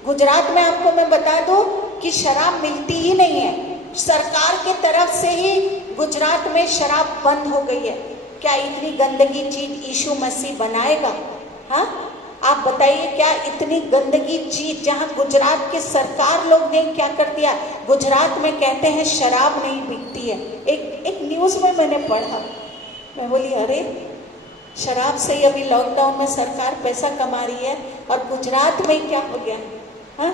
गुजरात में आपको मैं बता दूं कि शराब मिलती ही नहीं है, सरकार की तरफ से ही गुजरात में शराब बंद हो गई है। क्या इतनी गंदगी चीज यीशु मसीह बनाएगा? आप बताइए, क्या इतनी गंदगी चीज जहाँ गुजरात के सरकार लोग ने क्या कर दिया, गुजरात में कहते हैं शराब नहीं बिकती है। एक न्यूज़ में मैंने पढ़ा, मैं बोली अरे शराब से ही अभी लॉकडाउन में सरकार पैसा कमा रही है और गुजरात में क्या हो गया,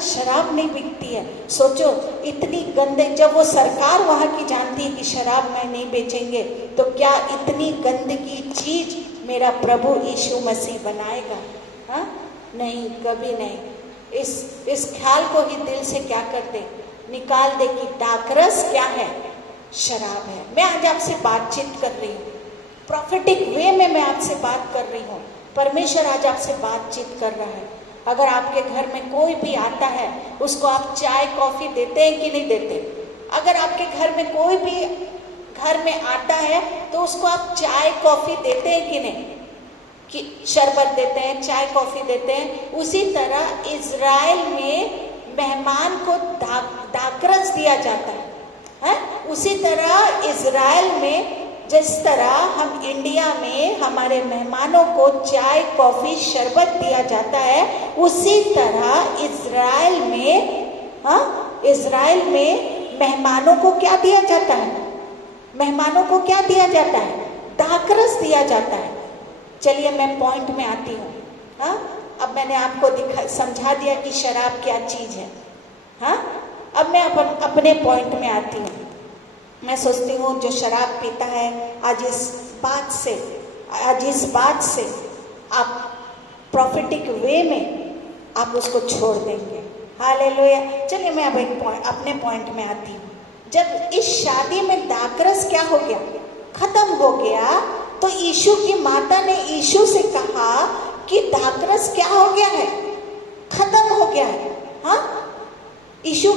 शराब नहीं बिकती है। सोचो इतनी गंदे, जब वो सरकार वहाँ की जानती है कि शराब में नहीं बेचेंगे, तो क्या इतनी गंदगी चीज मेरा प्रभु यीशु मसीह बनाएगा? नहीं, कभी नहीं। इस ख्याल को ही दिल से क्या कर दे, निकाल दे कि दाखरस क्या है, शराब है। मैं आज आपसे बातचीत कर रही हूँ, प्रॉफिटिक वे में मैं आपसे बात कर रही हूँ। परमेश्वर आज आपसे बातचीत कर रहा है। अगर आपके घर में कोई भी आता है, उसको आप चाय कॉफी देते हैं कि नहीं देते? अगर आपके घर में कोई भी घर में आता है तो उसको आप चाय कॉफी देते हैं कि नहीं? कि शरबत देते हैं, चाय कॉफी देते हैं। उसी तरह इज़राइल में मेहमान को दाखरस दिया जाता है। उसी तरह इज़राइल में जिस तरह हम इंडिया में हमारे मेहमानों को चाय, कॉफी, शरबत दिया जाता है, उसी तरह इज़राइल में मेहमानों को क्या दिया जाता है? मेहमानों को क्या दिया जाता है? दाखरस दिया जाता है। चलिए मैं पॉइंट में आती हूँ। हाँ, अब मैंने आपको समझा दिया कि शराब क्या चीज़ है। हाँ, अब मैं अपने पॉइंट में आती हूँ। मैं सोचती हूँ जो शराब पीता है, आज इस बात से आप प्रॉफिटिक वे में आप उसको छोड़ देंगे। हालेलुया। चलिए मैं अब अपने पॉइंट में आती हूँ। जब इस शादी में दाखरस क्या हो गया? खत्म हो गया। तो यीशु की माता ने यीशु से कहा कि दाखरस क्या हो गया है? खत्म हो गया है। हाँ, यीशु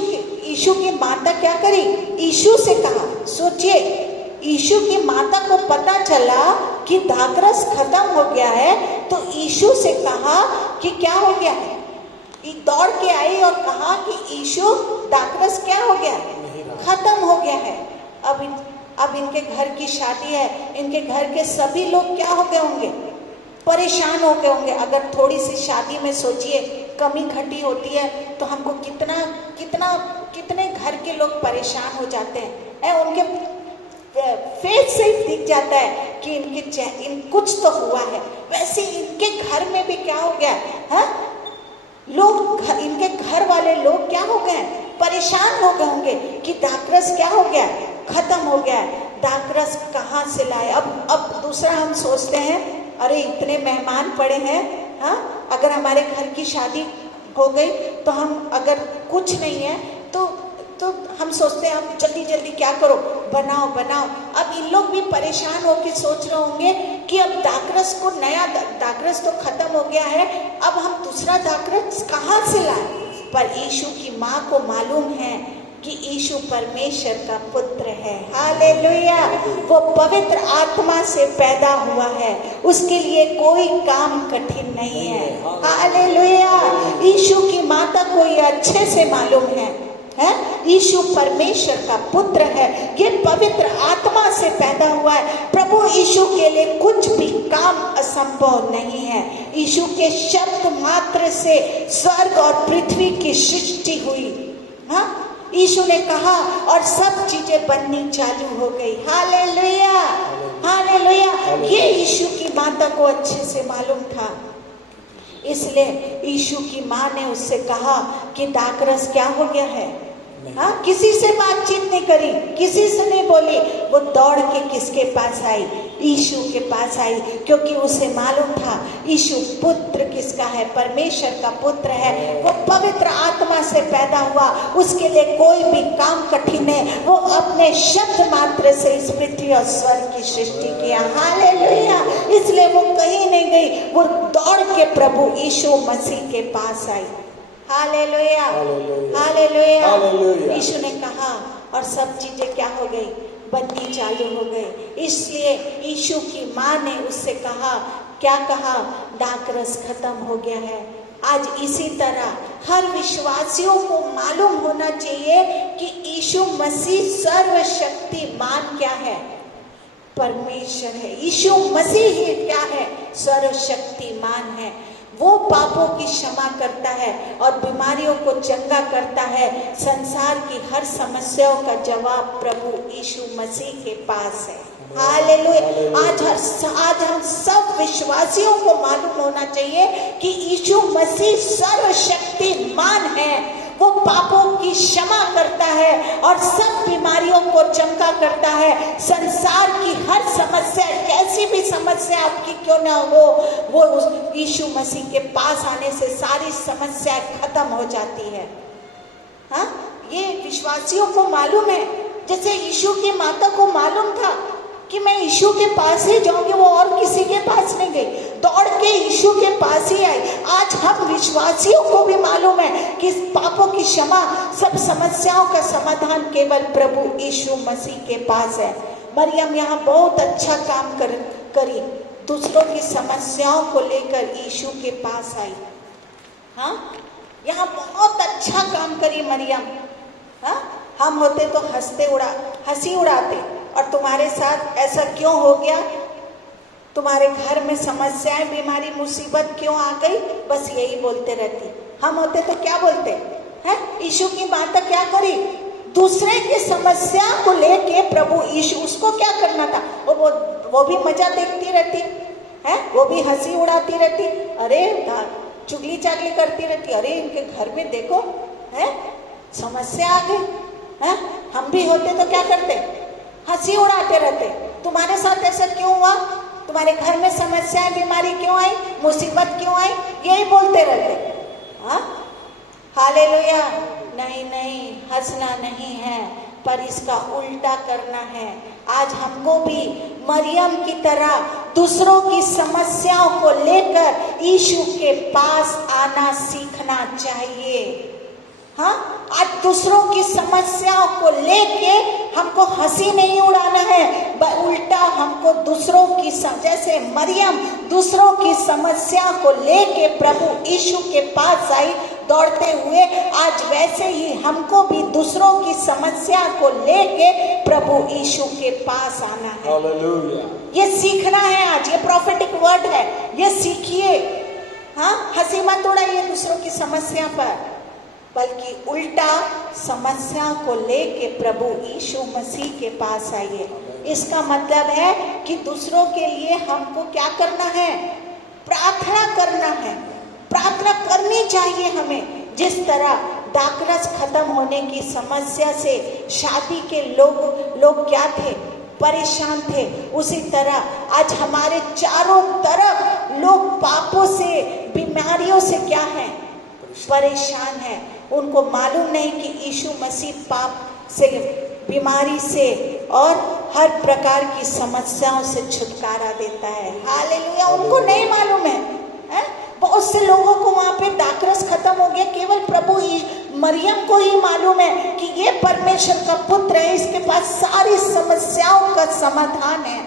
की माता क्या करी? यीशु से कहा। सोचिए, यीशु की माता को पता चला कि दाखरस खत्म हो गया है, तो यीशु से कहा कि क्या हो गया है? दौड़ के आई और कहा कि यीशु दाखरस क्या हो गया? खत्म हो गया है। अब इनके घर की शादी है, इनके घर के सभी लोग क्या हो गए होंगे? परेशान हो गए होंगे। अगर थोड़ी सी शादी में सोचिए कमी घटी होती है तो हमको कितने घर के लोग परेशान हो जाते हैं। उनके फेस से दिख जाता है कि इन कुछ तो हुआ है। वैसे इनके घर में भी क्या हो गया है? इनके घर वाले लोग क्या हो गए? परेशान हो गए होंगे कि दाखरस क्या हो गया? खत्म हो गया है। दाखरस कहाँ से लाए? अब दूसरा हम सोचते हैं, अरे इतने मेहमान पड़े हैं। हाँ, अगर हमारे घर की शादी हो गई तो हम अगर कुछ नहीं है तो हम सोचते हैं अब जल्दी क्या करो, बनाओ। अब इन लोग भी परेशान होकर सोच रहे होंगे कि अब नया दाखरस तो खत्म हो गया है, अब हम दूसरा दाखरस कहाँ से लाएं? पर यीशु की माँ को मालूम है कि यीशु परमेश्वर का पुत्र है। हालेलुया। वो पवित्र आत्मा से पैदा हुआ है, उसके लिए कोई काम कठिन नहीं है। हालेलुया। यीशु की माता को ये अच्छे से मालूम है यीशु परमेश्वर का पुत्र है, ये पवित्र आत्मा से पैदा हुआ है। प्रभु यीशु के लिए कुछ भी काम असंभव नहीं है। यीशु के शब्द मात्र से स्वर्ग और पृथ्वी की सृष्टि हुई। हाँ, यीशु ने कहा और सब चीजें बननी चालू हो गई। Hallelujah, hallelujah. ये यीशु की माता को अच्छे से मालूम था, इसलिए यीशु की माँ ने उससे कहा कि दाखरस क्या हो गया है। हाँ, किसी से बातचीत नहीं करी, किसी से नहीं बोली। वो दौड़ के किसके पास आई? यीशु के पास आई, क्योंकि उसे मालूम था यीशु पुत्र किसका है? परमेश्वर का पुत्र है। वो पवित्र आत्मा से पैदा हुआ, उसके लिए कोई भी काम कठिन है। वो अपने शब्द मात्र से इस पृथ्वी और स्वर्ग की सृष्टि किया। हालेलुया। इसलिए वो कहीं नहीं गई, वो दौड़ के प्रभु यीशु मसीह के पास आई। Hallelujah, hallelujah. यीशु ने कहा और सब चीजें क्या हो गई? बननी चालू हो गई। इसलिए यीशु की माँ ने उससे कहा, क्या कहा? दाखरस खत्म हो गया है। आज इसी तरह हर विश्वासियों को मालूम होना चाहिए कि यीशु मसीह सर्वशक्तिमान क्या है? परमेश्वर है। यीशु मसीह ही क्या है? सर्वशक्तिमान है। वो पापों की क्षमा करता है और बीमारियों को चंगा करता है। संसार की हर समस्याओं का जवाब प्रभु यीशु मसीह के पास है। हालेलुया। आज हम सब विश्वासियों को मालूम होना चाहिए कि यीशु मसीह सर्वशक्तिमान है। वो पापों की क्षमा करता है और सब बीमारियों को चंगा करता है। संसार की हर समस्या, कैसी भी समस्या आपकी क्यों ना हो, वो यीशु मसीह के पास आने से सारी समस्या खत्म हो जाती है। हाँ, ये विश्वासियों को मालूम है। जैसे यीशु की माता को मालूम था कि मैं यीशु के पास ही जाऊंगी, वो और किसी के पास नहीं गई, दौड़ के यीशु के पास ही आई। आज हम विश्वासियों को भी मालूम है कि पापों की क्षमा, सब समस्याओं का समाधान केवल प्रभु यीशु मसीह के पास है। मरियम यहाँ बहुत अच्छा काम करी, दूसरों की समस्याओं को लेकर यीशु के पास आई। हाँ, यहाँ बहुत अच्छा काम करी मरियम। हाँ, हम होते तो हंसी उड़ाते और तुम्हारे साथ ऐसा क्यों हो गया, तुम्हारे घर में समस्याएं, बीमारी, मुसीबत क्यों आ गई, बस यही बोलते रहती। हम होते तो क्या बोलते हैं? यीशु की बात क्या करी, दूसरे की समस्या को लेके प्रभु यीशु, उसको क्या करना था, वो भी मजा देखती रहती है, वो भी हंसी उड़ाती रहती, अरे चुगली चागली करती रहती, अरे इनके घर में देखो है समस्या आ गई है। हम भी होते तो क्या करते, हंसी उड़ाते रहते। तुम्हारे साथ ऐसा क्यों हुआ, तुम्हारे घर में समस्याएं, बीमारी क्यों आई, मुसीबत क्यों आई, यही बोलते रहते। हाँ, हालेलुया। नहीं नहीं, हंसना नहीं है, पर इसका उल्टा करना है। आज हमको भी मरियम की तरह दूसरों की समस्याओं को लेकर यीशु के पास आना सीखना चाहिए। हाँ, आज दूसरों की समस्याओं को लेके हमको हंसी नहीं उड़ाना है, उल्टा हमको दूसरों की, जैसे मरियम दूसरों की समस्या को लेके प्रभु यीशु के पास आई दौड़ते हुए, आज वैसे ही हमको भी दूसरों की समस्या को लेके प्रभु यीशु के पास आना है। हालेलुया। ये सीखना है आज, ये प्रोफेटिक वर्ड है, ये सीखिए। हाँ, हंसी मत उड़ाइए दूसरों की समस्या पर, बल्कि उल्टा समस्या को लेके प्रभु यीशु मसीह के पास आइए। इसका मतलब है कि दूसरों के लिए हमको क्या करना है, प्रार्थना करना है, प्रार्थना करनी चाहिए हमें। जिस तरह दाखरस खत्म होने की समस्या से शादी के लोग क्या थे, परेशान थे, उसी तरह आज हमारे चारों तरफ लोग पापों से, बीमारियों से क्या है, परेशान है। उनको मालूम नहीं कि यीशु मसीह पाप से, बीमारी से और हर प्रकार की समस्याओं से छुटकारा देता है। हालेलुया। उनको नहीं मालूम है। बहुत से लोगों को वहां पे दाखरस खत्म हो गया, केवल प्रभु मरियम को ही मालूम है कि ये परमेश्वर का पुत्र है, इसके पास सारी समस्याओं का समाधान है।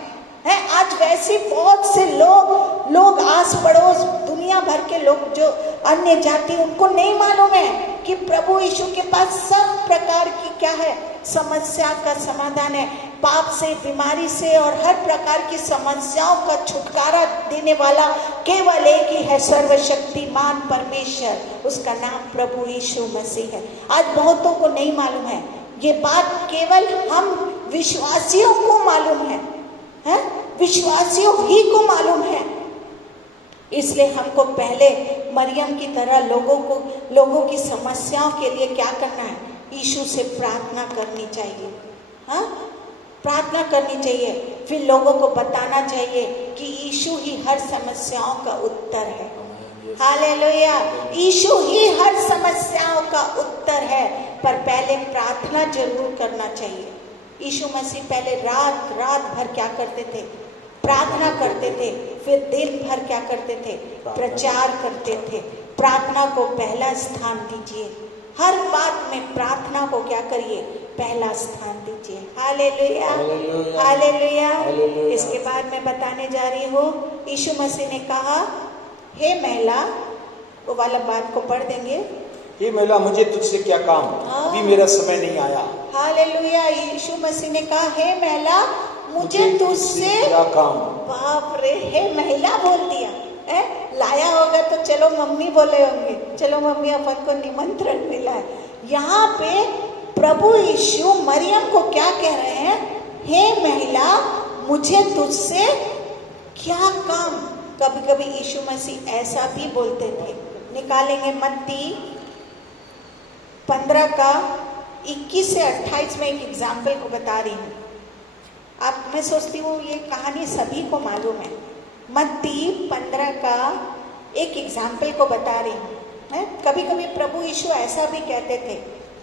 आज वैसे बहुत से लोग आस पड़ोस दुनिया भर के लोग जो अन्य जाति, उनको नहीं मालूम है कि प्रभु यीशु के पास सब प्रकार की क्या है, समस्या का समाधान है। पाप से, बीमारी से और हर प्रकार की समस्याओं का छुटकारा देने वाला केवल एक ही है, सर्वशक्तिमान परमेश्वर, उसका नाम प्रभु यीशु मसीह है। आज बहुतों को नहीं मालूम है, ये बात केवल हम विश्वासियों को मालूम है, विश्वासियों ही को मालूम है। इसलिए हमको पहले मरियम की तरह लोगों की समस्याओं के लिए क्या करना है, यीशु से प्रार्थना करनी चाहिए। हाँ, प्रार्थना करनी चाहिए, फिर लोगों को बताना चाहिए कि यीशु ही हर समस्याओं का उत्तर है। हालेलुया। यीशु ही हर समस्याओं का उत्तर है, पर पहले प्रार्थना जरूर करना चाहिए। यीशु मसीह पहले रात भर क्या करते थे, प्रार्थना करते थे, फिर दिन भर क्या करते थे, प्रचार करते थे। प्रार्थना को पहला स्थान दीजिए, हर बात में प्रार्थना को क्या करिए, पहला स्थान दीजिए। Hallelujah, hallelujah. इसके बाद मैं बताने जा रही हूँ, यीशु मसीह ने कहा, हे महिला, वो वाला बात को पढ़ देंगे, हे महिला मुझे तुझसे क्या काम, अभी मेरा समय नहीं आया। हालेलुया। यीशु मसीह ने कहा, हे महिला मुझे तुझसे क्या काम। बाप रे, हे महिला बोल दिया। लाया होगा तो चलो मम्मी बोले होंगे, चलो मम्मी अपन को निमंत्रण मिला है। यहाँ पे प्रभु यीशु मरियम को क्या कह रहे हैं, हे महिला मुझे तुझसे क्या काम। कभी कभी यीशु मसीह ऐसा भी बोलते थे। निकालेंगे मत्ती 15 का 21 से 28 में एक एग्जाम्पल को बता रही हूँ। मैं सोचती हूँ ये कहानी सभी को मालूम है। मत्ती 15 का एक एग्जाम्पल को बता रही हूँ। कभी कभी प्रभु यीशु ऐसा भी कहते थे।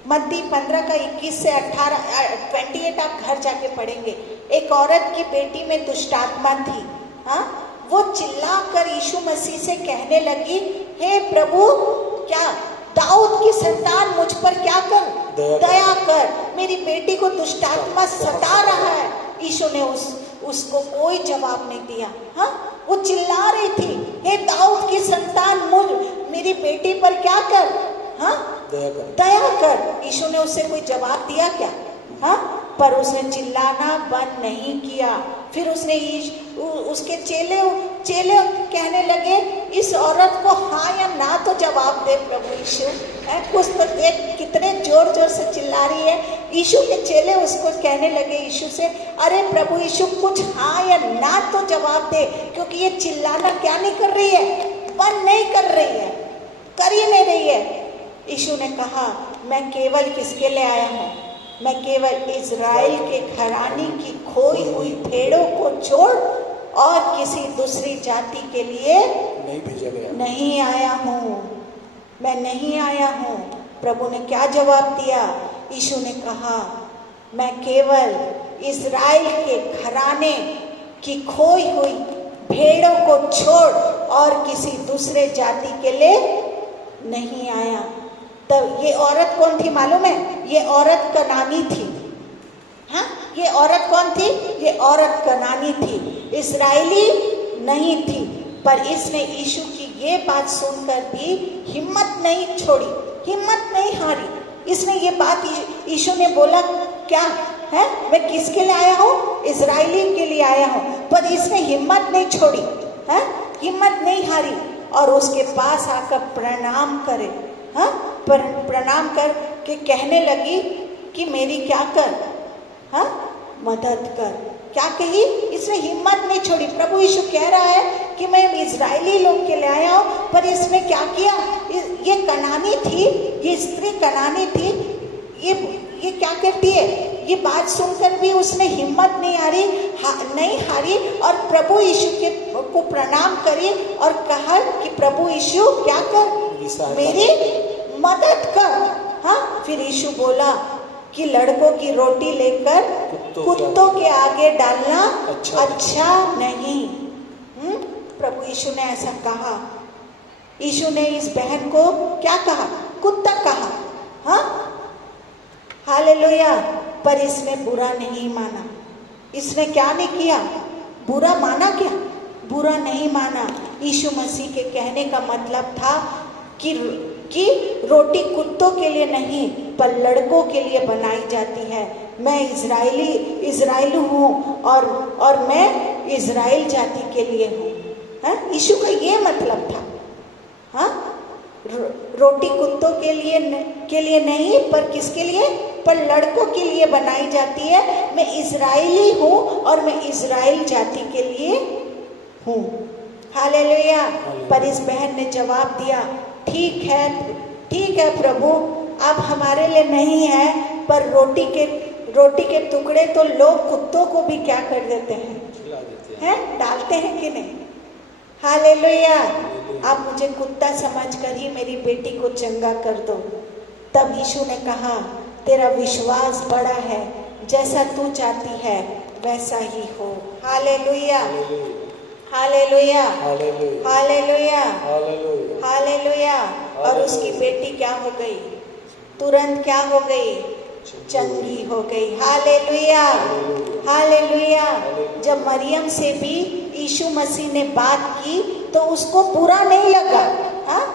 मत्ती 15 का 21 से 28 आप घर जाके पढ़ेंगे। एक औरत की बेटी में दुष्टात्मा थी। वो चिल्लाकर यीशु मसीह से कहने लगी, हे प्रभु, क्या दाऊद की संतान मुझ पर क्या कर, दया कर, मेरी बेटी को दुष्टात्मा सता रहा है। यीशु ने उसको कोई जवाब नहीं दिया। वो चिल्ला रही थी, हे दाऊद की संतान, मेरी बेटी पर क्या कर, दया कर। यीशु ने उसे कोई जवाब दिया क्या? पर उसने चिल्लाना बंद नहीं किया। फिर उसने उसके चेले कहने लगे, इस औरत को हाँ या ना तो जवाब दे प्रभु यीशु। कुछ तो देख कितने जोर जोर से चिल्ला रही है। यीशु के चेले उसको कहने लगे यीशु से, अरे प्रभु यीशु कुछ हाँ या ना तो जवाब दे, क्योंकि ये चिल्लाना क्या नहीं कर रही है, बंद नहीं कर रही है, कर ही नहीं रही है। यीशु ने कहा, मैं केवल किसके लिए आया हूँ? मैं केवल इज़राइल के घराने की खोई हुई भेड़ों को छोड़ और किसी दूसरी जाति के लिए नहीं भेजा गया, नहीं आया हूँ, मैं नहीं आया हूँ। प्रभु ने क्या जवाब दिया? यीशु ने कहा, मैं केवल इज़राइल के घराने की खोई हुई भेड़ों को छोड़ और किसी दूसरे जाति के लिए नहीं आया। तब ये औरत कौन थी मालूम है? ये औरत कनानी थी। हाँ, ये औरत कौन थी? ये औरत कनानी थी, इस्राएली नहीं थी। पर इसने यीशु की ये बात सुनकर भी हिम्मत नहीं छोड़ी, हिम्मत नहीं हारी। इसने ये बात यीशु ने बोला क्या है, मैं किसके लिए आया हूँ? इजरायली के लिए आया हूँ। पर इसने हिम्मत नहीं छोड़ी, है, हिम्मत नहीं हारी और उसके पास आकर प्रणाम करे, हाँ, प्रणाम कर के कहने लगी कि मेरी क्या कर, हाँ, मदद कर। क्या कही? इसने हिम्मत नहीं छोड़ी। प्रभु यीशु कह रहा है कि मैं इजरायली लोग के लिए आया हूँ, पर इसने क्या किया? ये कनानी थी, ये स्त्री कनानी थी, ये क्या करती है? ये बात सुनकर भी उसने हिम्मत नहीं हारी और प्रभु यीशु को प्रणाम करी और कहा कि प्रभु यीशु क्या कर, मेरी मदद कर। हाँ, फिर यीशु बोला कि लड़कों की रोटी लेकर कुत्तों के आगे डालना अच्छा नहीं। प्रभु यीशु ने ऐसा कहा। यीशु ने इस बहन को क्या कहा? कुत्ता कहा। हाँ, हालेलुया। पर इसने बुरा नहीं माना। इसने क्या नहीं किया? बुरा माना क्या? बुरा नहीं माना। यीशु मसीह के कहने का मतलब था कि रोटी कुत्तों के लिए नहीं पर लड़कों के लिए बनाई जाती है। मैं इजरायली हूँ और मैं इजराइल जाति के लिए हूँ। यीशु का ये मतलब था। हाँ, रोटी कुत्तों के लिए नहीं पर किसके लिए? पर लड़कों के लिए बनाई जाती है। मैं इजरायली हूँ और मैं इजराइल जाति के लिए हूँ। हालेलुया। पर इस बहन ने जवाब दिया, ठीक है प्रभु, अब हमारे लिए नहीं है, पर रोटी के टुकड़े तो लोग कुत्तों को भी क्या कर देते हैं, डालते हैं कि नहीं? हालेलुया। आप मुझे कुत्ता समझकर ही मेरी बेटी को चंगा कर दो। तब यीशु ने कहा, तेरा विश्वास बड़ा है, जैसा तू चाहती है वैसा ही हो। Hallelujah, hallelujah, hallelujah, hallelujah. और उसकी बेटी क्या हो गई? तुरंत क्या हो गई? चंगी हो गई। Hallelujah, hallelujah. जब मरियम से भी यीशु मसीह ने बात की तो उसको बुरा नहीं लगा। हाँ,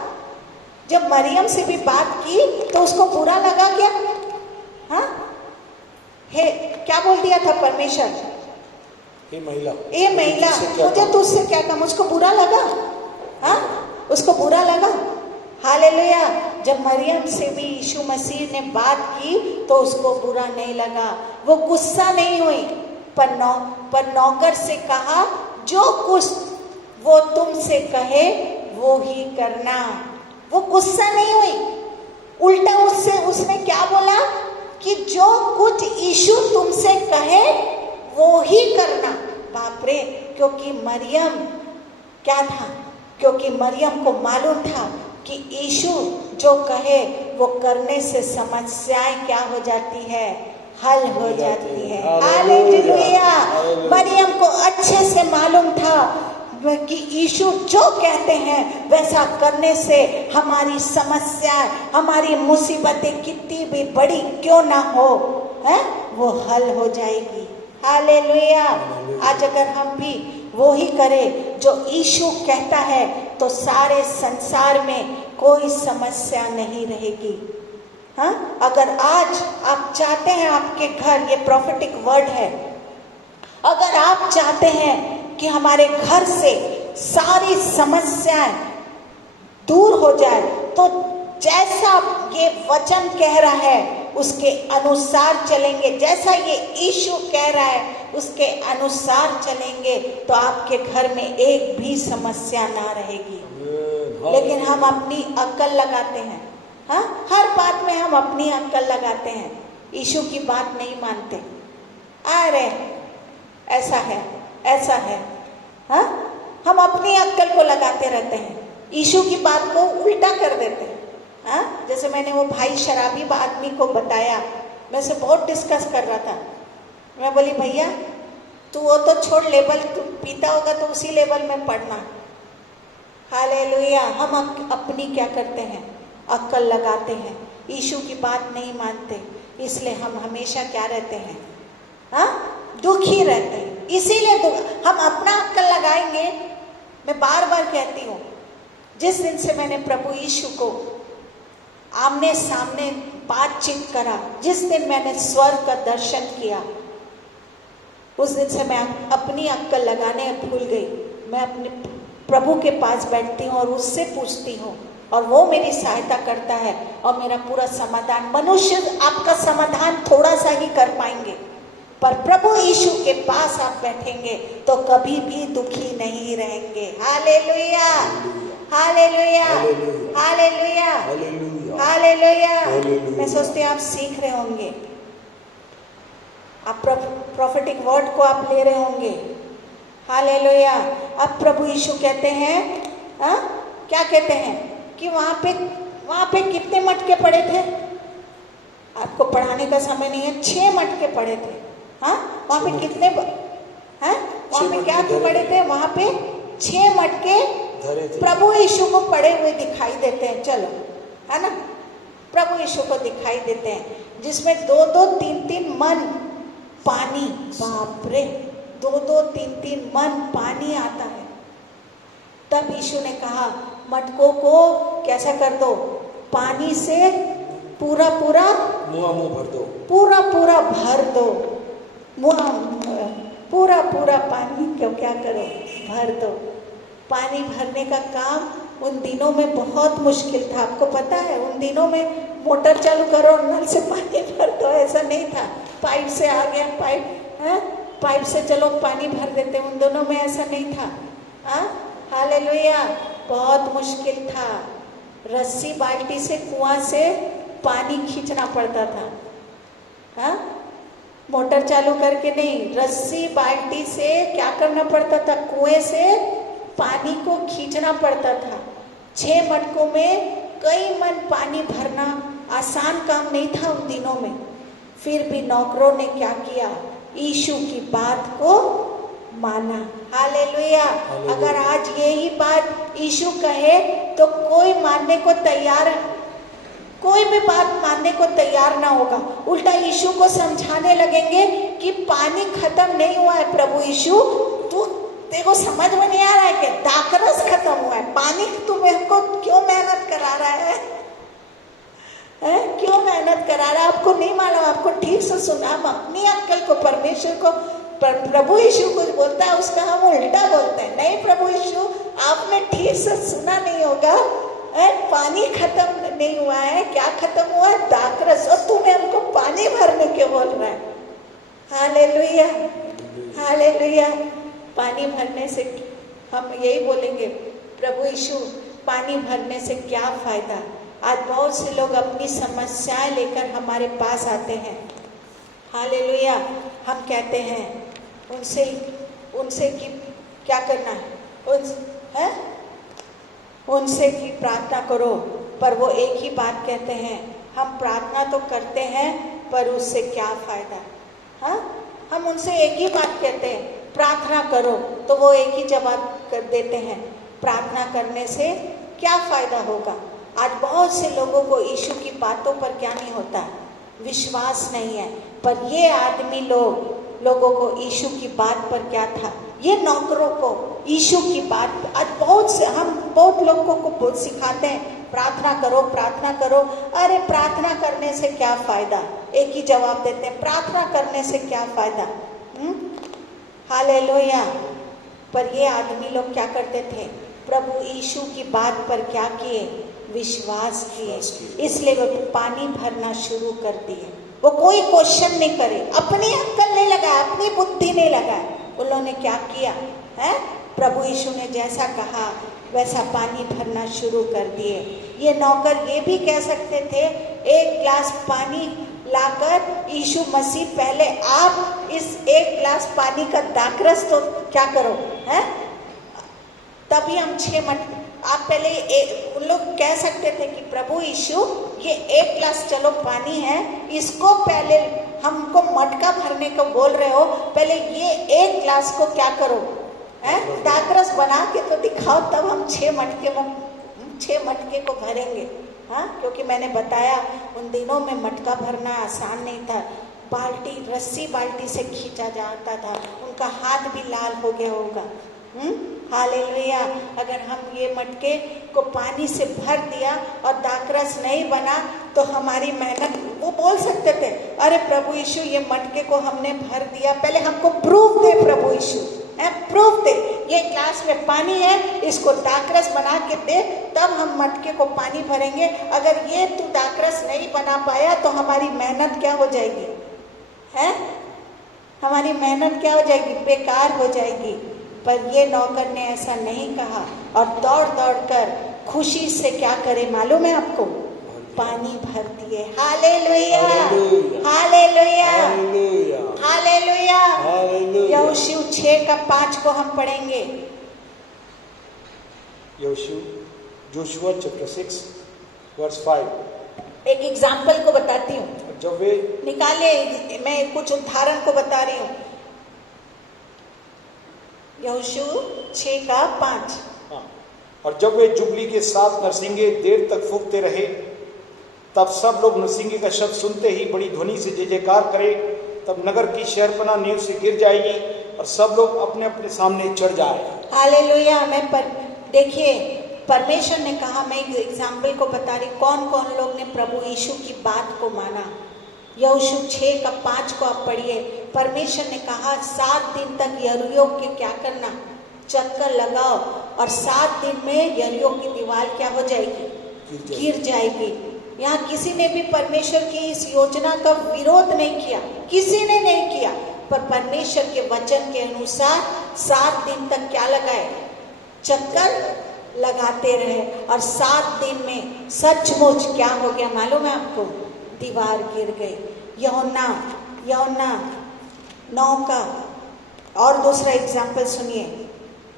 जब मरियम से भी बात की तो उसको बुरा लगा क्या? हाँ, क्या बोल दिया था परमेश्वर? ये महिला मुझे तुझसे क्या काम? उसको बुरा लगा? हाँ, उसको बुरा लगा। हालेलुया। जब मरियम से भी यीशु मसीह ने बात की तो उसको बुरा नहीं लगा। वो गुस्सा नहीं हुई, पर नौकर से कहा, जो कुछ वो तुमसे कहे वो ही करना। वो गुस्सा नहीं हुई, उल्टा उसने क्या बोला कि जो कुछ यीशु तुमसे कहे वो ही करना। बाप रे! क्योंकि मरियम क्या था? क्योंकि मरियम को मालूम था कि यीशु जो कहे वो करने से समस्याएं क्या हो जाती है? हल हो जाती है। हालेलुया। मरियम को अच्छे से मालूम था कि यीशु जो कहते हैं वैसा करने से हमारी समस्या, हमारी मुसीबतें कितनी भी बड़ी क्यों ना हो, है, वो हल हो जाएगी। हालेलुया। आज अगर हम भी वो ही करें जो यीशु कहता है तो सारे संसार में कोई समस्या नहीं रहेगी। हाँ, अगर आज आप चाहते हैं आपके घर, ये प्रॉफिटिक वर्ड है, अगर आप चाहते हैं कि हमारे घर से सारी समस्याएं दूर हो जाए, तो जैसा ये वचन कह रहा है उसके अनुसार चलेंगे, जैसा ये यीशु कह रहा है उसके अनुसार चलेंगे, तो आपके घर में एक भी समस्या ना रहेगी। लेकिन हम अपनी अक्ल लगाते हैं, हाँ, हर बात में हम अपनी अक्ल लगाते हैं, यीशु की बात नहीं मानते। अरे ऐसा है, ऐसा है, हाँ, हम अपनी अक्ल को लगाते रहते हैं, यीशु की बात को उल्टा कर देते हैं। हाँ, जैसे मैंने वो भाई शराबी आदमी को बताया, मैं से बहुत डिस्कस कर रहा था, मैं बोली भैया तू वो तो छोड़, लेवल तू पीता होगा तो उसी लेवल में पढ़ना। हालेलुया। हम अपनी क्या करते हैं, अक्ल लगाते हैं, यीशु की बात नहीं मानते, इसलिए हम हमेशा क्या रहते हैं, हाँ, दुखी रहते हैं। इसीलिए हम अपना अक्ल लगाएंगे। मैं बार बार कहती हूँ, जिस दिन से मैंने प्रभु यीशु को आमने सामने बातचीत करा, जिस दिन मैंने स्वर्ग का दर्शन किया, उस दिन से मैं अपनी अक्ल लगाने भूल गई। मैं अपने प्रभु के पास बैठती हूँ और उससे पूछती हूँ, और वो मेरी सहायता करता है और मेरा पूरा समाधान। मनुष्य आपका समाधान थोड़ा सा ही कर पाएंगे, पर प्रभु यीशु के पास आप बैठेंगे तो कभी भी दुखी नहीं रहेंगे। Hallelujah, hallelujah, hallelujah, hallelujah. मैं सोचती हूँ आप सीख रहे होंगे, आप प्रॉफिटिक वर्ड को आप ले रहे होंगे। हालेलुया। अब प्रभु यीशु कहते हैं, हाँ, क्या कहते हैं कि वहाँ पे कितने मटके पड़े थे? आपको पढ़ाने का समय नहीं है, 6 मटके पड़े थे। हाँ, वहाँ पे कितने, हाँ, वहाँ पे क्या पड़े थे? वहाँ पे 6 मटके प्रभु यीशु को पड़े हुए दिखाई देते हैं। चलो, है ना, प्रभु यीशु को दिखाई देते हैं, जिसमें 2-2, 3-3 मन पानी, बाप रे, 2-2, 3-3 मन पानी आता है। तब यीशु ने कहा मटकों को कैसा कर दो, पानी से पूरा पूरा मुंह भर दो, पूरा पूरा भर दो, पूरा पूरा पानी क्यों क्या करो, भर दो। पानी भरने का काम उन दिनों में बहुत मुश्किल था। आपको पता है, उन दिनों में मोटर चालू करो और नल से पानी भर दो, ऐसा नहीं था। पाइप से आ गया, पाइप से चलो पानी भर देते, उन दोनों में ऐसा नहीं था। हाँ, हालेलुया, बहुत मुश्किल था। रस्सी बाल्टी से कुआं से पानी खींचना पड़ता था। हाँ, मोटर चालू करके नहीं, रस्सी बाल्टी से क्या करना पड़ता था, कुएं से पानी को खींचना पड़ता था। 6 मटकों में कई मन पानी भरना आसान काम नहीं था उन दिनों में। फिर भी नौकरों ने क्या किया, यीशु की बात को माना। हालेलुया। अगर आज यही बात यीशु कहे तो कोई मानने को तैयार, कोई भी बात मानने को तैयार ना होगा। उल्टा यीशु को समझाने लगेंगे कि पानी खत्म नहीं हुआ है प्रभु यीशु, तू देखो समझ में नहीं आ रहा है कि दाखरस खत्म हुआ है, पानी तुम्हें को क्यों मेहनत करा रहा है, क्यों मेहनत करा रहा है? आपको नहीं मालूम, आपको ठीक से सुना। हम अपनी अक्ल को, परमेश्वर को, प्रभु यीशु कुछ बोलता है उसका हम उल्टा बोलते हैं। नहीं प्रभु यीशु, आपने ठीक से सुना नहीं होगा, पानी खत्म नहीं हुआ है, क्या खत्म हुआ है, दाखरस, और तुम्हें हमको पानी भरने क्यों बोल रहा है? Hallelujah, hallelujah. पानी भरने से हम यही बोलेंगे, प्रभु यीशु, पानी भरने से क्या फायदा? आज बहुत से लोग अपनी समस्याएं लेकर हमारे पास आते हैं। हालेलुया। हम कहते हैं उनसे कि क्या करना है, उनसे कि प्रार्थना करो, पर वो एक ही बात कहते हैं, हम प्रार्थना तो करते हैं पर उससे क्या फायदा? हाँ, हम उनसे एक ही बात कहते हैं, प्रार्थना करो, तो वो एक ही जवाब कर देते हैं, प्रार्थना करने से क्या फायदा होगा? आज बहुत से लोगों को यीशु की बातों पर क्या नहीं होता, विश्वास नहीं है। पर ये आदमी लोगों को यीशु की बात पर क्या था, ये नौकरों को यीशु की बात। आज बहुत से हम बहुत लोगों को बहुत सिखाते हैं, प्रार्थना करो, प्रार्थना करो। अरे प्रार्थना करने से क्या फायदा? एक ही जवाब देते हैं, प्रार्थना करने से क्या फायदा? हालेलुया। पर ये आदमी लोग क्या करते थे? प्रभु यीशु की बात पर क्या किए? विश्वास किए। इसलिए वो पानी भरना शुरू कर दिए। वो कोई क्वेश्चन नहीं करे, अपनी अक्ल नहीं लगाया, अपनी बुद्धि नहीं लगाया। उन्होंने क्या किया है? प्रभु यीशु ने जैसा कहा वैसा पानी भरना शुरू कर दिए। ये नौकर ये भी कह सकते थे, एक गिलास पानी लाकर यीशु मसीह, पहले आप इस एक गिलास पानी का दाखरस तो क्या करो, है? तभी हम 6 मटके, आप पहले उन लोग कह सकते थे कि प्रभु यीशु ये एक गिलास चलो पानी है, इसको पहले हमको मटका भरने को बोल रहे हो, पहले ये एक गिलास को क्या करो, है? दाखरस बना के तो दिखाओ, तब हम 6 मटके को भरेंगे। हाँ, क्योंकि मैंने बताया उन दिनों में मटका भरना आसान नहीं था। बाल्टी, रस्सी बाल्टी से खींचा जाता था, उनका हाथ भी लाल हो गया होगा। हालेलुया। अगर हम ये मटके को पानी से भर दिया और दाखरस नहीं बना तो हमारी मेहनत, वो बोल सकते थे, अरे प्रभु यीशु ये मटके को हमने भर दिया, पहले हमको प्रूफ दे प्रभु यीशु, प्रूफ दे, ये ग्लास में पानी है, इसको दाखरस बना के दे, तब हम मटके को पानी भरेंगे। अगर ये तू दाखरस नहीं बना पाया तो हमारी मेहनत क्या हो जाएगी, है? हमारी मेहनत क्या हो जाएगी? बेकार हो जाएगी। पर ये नौकर ने ऐसा नहीं कहा और दौड़ दौड़ कर खुशी से क्या करे मालूम है आपको? पानी भर दिए। Hallelujah, hallelujah, hallelujah. यहोशू 6:5 को हम पढ़ेंगे। Joshua chapter 6 verse 5। एक एग्जाम्पल को बताती हूँ, जब वे निकालिए, मैं कुछ उदाहरण को बता रही हूँ। यहोशू 6:5। और जब वे जुबली के 7 नरसिंगे देर तक फूंकते रहे, तब सब लोग नरसिंगे का शब्द सुनते ही बड़ी ध्वनि से जय जयकार करे, तब नगर की शहरपनाह नींव से गिर जाएगी और सब लोग अपने अपने सामने चढ़ जाए। हालेलुया। देखिए, परमेश्वर ने कहा, मैं एक एग्जाम्पल को बता रही, कौन कौन लोग ने प्रभु यीशु की बात को माना। यहोशू 6:5 को आप पढ़िए। परमेश्वर ने कहा 7 दिन तक यरीहो के क्या करना, चक्कर लगाओ, और 7 दिन में यरीहो की दीवार क्या हो जाएगी, गिर जाएगी। यहाँ किसी ने भी परमेश्वर की इस योजना का विरोध नहीं किया, किसी ने नहीं किया, पर परमेश्वर के वचन के अनुसार 7 दिन तक क्या लगाए, चक्कर लगाते रहे, और 7 दिन में सचमुच क्या हो गया मालूम है आपको? दीवार गिर गई। यूहन्ना 9 का और दूसरा एग्जाम्पल सुनिए।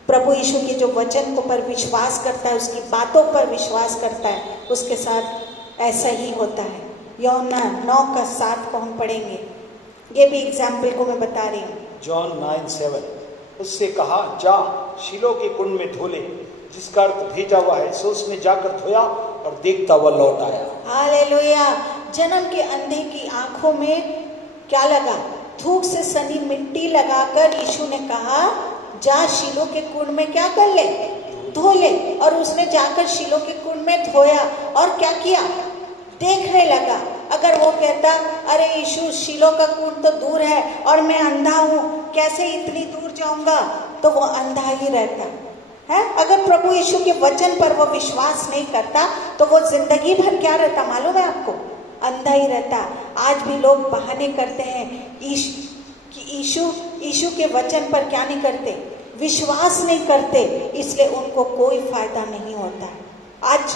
प्रभु यीशु के जो वचन को पर विश्वास करता है, उसकी बातों पर विश्वास करता है, उसके साथ ऐसा ही होता है। यूहन्ना 9:7 को हम पढ़ेंगे। ये भी एग्जाम्पल को मैं बता रही हूँ। जॉन 9:7। उससे कहा, जा शीलो के कुंड में धो ले, जिसका अर्थ भेजा हुआ है। सो उसने जाकर धोया और देखता हुआ लौट आया। हालेलुया। जन्म के अंधे की आंखों में क्या लगा? थूक से सनी मिट्टी लगाकर यीशु ने कहा, जा शीलो के कुंड में क्या कर ले, धो ले। और उसने जाकर शीलो के कुंड में धोया और क्या किया, देखने लगा। अगर वो कहता, अरे यीशु शीलो का कुंड तो दूर है और मैं अंधा हूँ, कैसे इतनी दूर जाऊंगा, तो वो अंधा ही रहता है। अगर प्रभु यीशु के वचन पर वो विश्वास नहीं करता तो वो जिंदगी भर क्या रहता मालूम है आपको? अंधा ही रहता। आज भी लोग बहाने करते हैं यीशु के वचन पर क्या नहीं करते, विश्वास नहीं करते, इसलिए उनको कोई फायदा नहीं होता। आज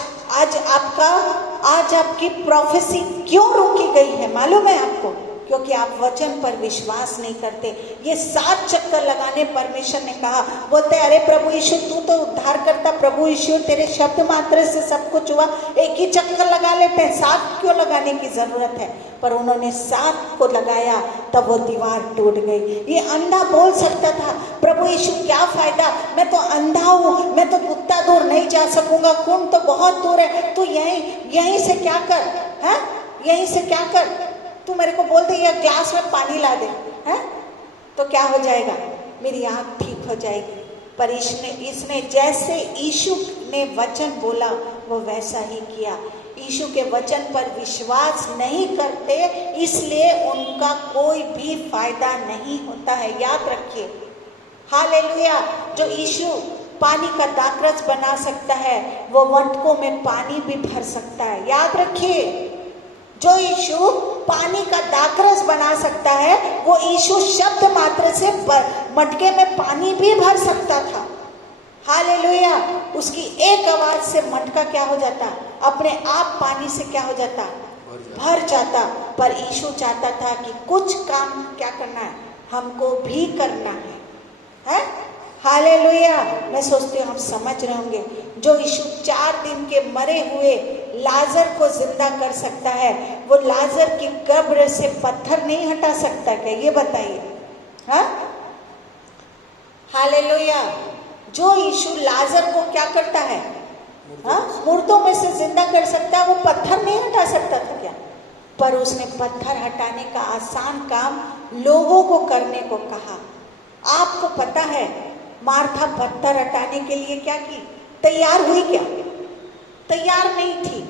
आपकी प्रोफेसी क्यों रोकी गई है मालूम है आपको? क्योंकि आप वचन पर विश्वास नहीं करते। ये 7 चक्कर लगाने परमेश्वर ने कहा, बोलते अरे प्रभु यीशु तू तो उद्धार करता, प्रभु यीशु तेरे शब्द मात्र से सब कुछ हुआ, एक ही चक्कर लगा लेते हैं, 7 क्यों लगाने की जरूरत है? पर उन्होंने 7 को लगाया, तब वो दीवार टूट गई। ये अंधा बोल सकता था, प्रभु यीशु क्या फायदा, मैं तो अंधा हूँ, मैं तो उतना दूर नहीं जा सकूंगा, कुंड तो बहुत दूर है, तू यहीं से क्या कर, है यहीं से क्या कर, तू मेरे को बोल दे या ग्लास में पानी ला दे, हैं? तो क्या हो जाएगा, मेरी आँख ठीक हो जाएगी। पर इसने जैसे यीशु ने वचन बोला, वो वैसा ही किया। यीशु के वचन पर विश्वास नहीं करते, इसलिए उनका कोई भी फायदा नहीं होता है। याद रखिए, हालेलुया। जो यीशु पानी का दाखरस बना सकता है, वो वंटकों में पानी भी भर सकता है। याद रखिए, जो यीशु पानी का दाखरस बना सकता है, वो यीशु शब्द मात्र से मटके में पानी भी भर सकता था। हालेलुया। उसकी एक आवाज से मटका क्या हो जाता, अपने आप पानी से क्या हो जाता, भर जाता। पर यीशु चाहता था कि कुछ काम क्या करना है, हमको भी करना है? हालेलुया। मैं सोचती हूँ हम समझ रहे होंगे, जो यीशु 4 दिन के मरे हुए लाजर को जिंदा कर सकता है, वो लाजर की कब्र से पत्थर नहीं हटा सकता क्या? ये बताइए। हाँ, हालेलुया। जो यीशु लाजर को क्या करता है, हाँ, मुर्दों में से जिंदा कर सकता है, वो पत्थर नहीं हटा सकता था क्या? पर उसने पत्थर हटाने का आसान काम लोगों को करने को कहा। आपको पता है मार्था पत्थर हटाने के लिए क्या की? तैयार हुई क्या? तैयार नहीं थी।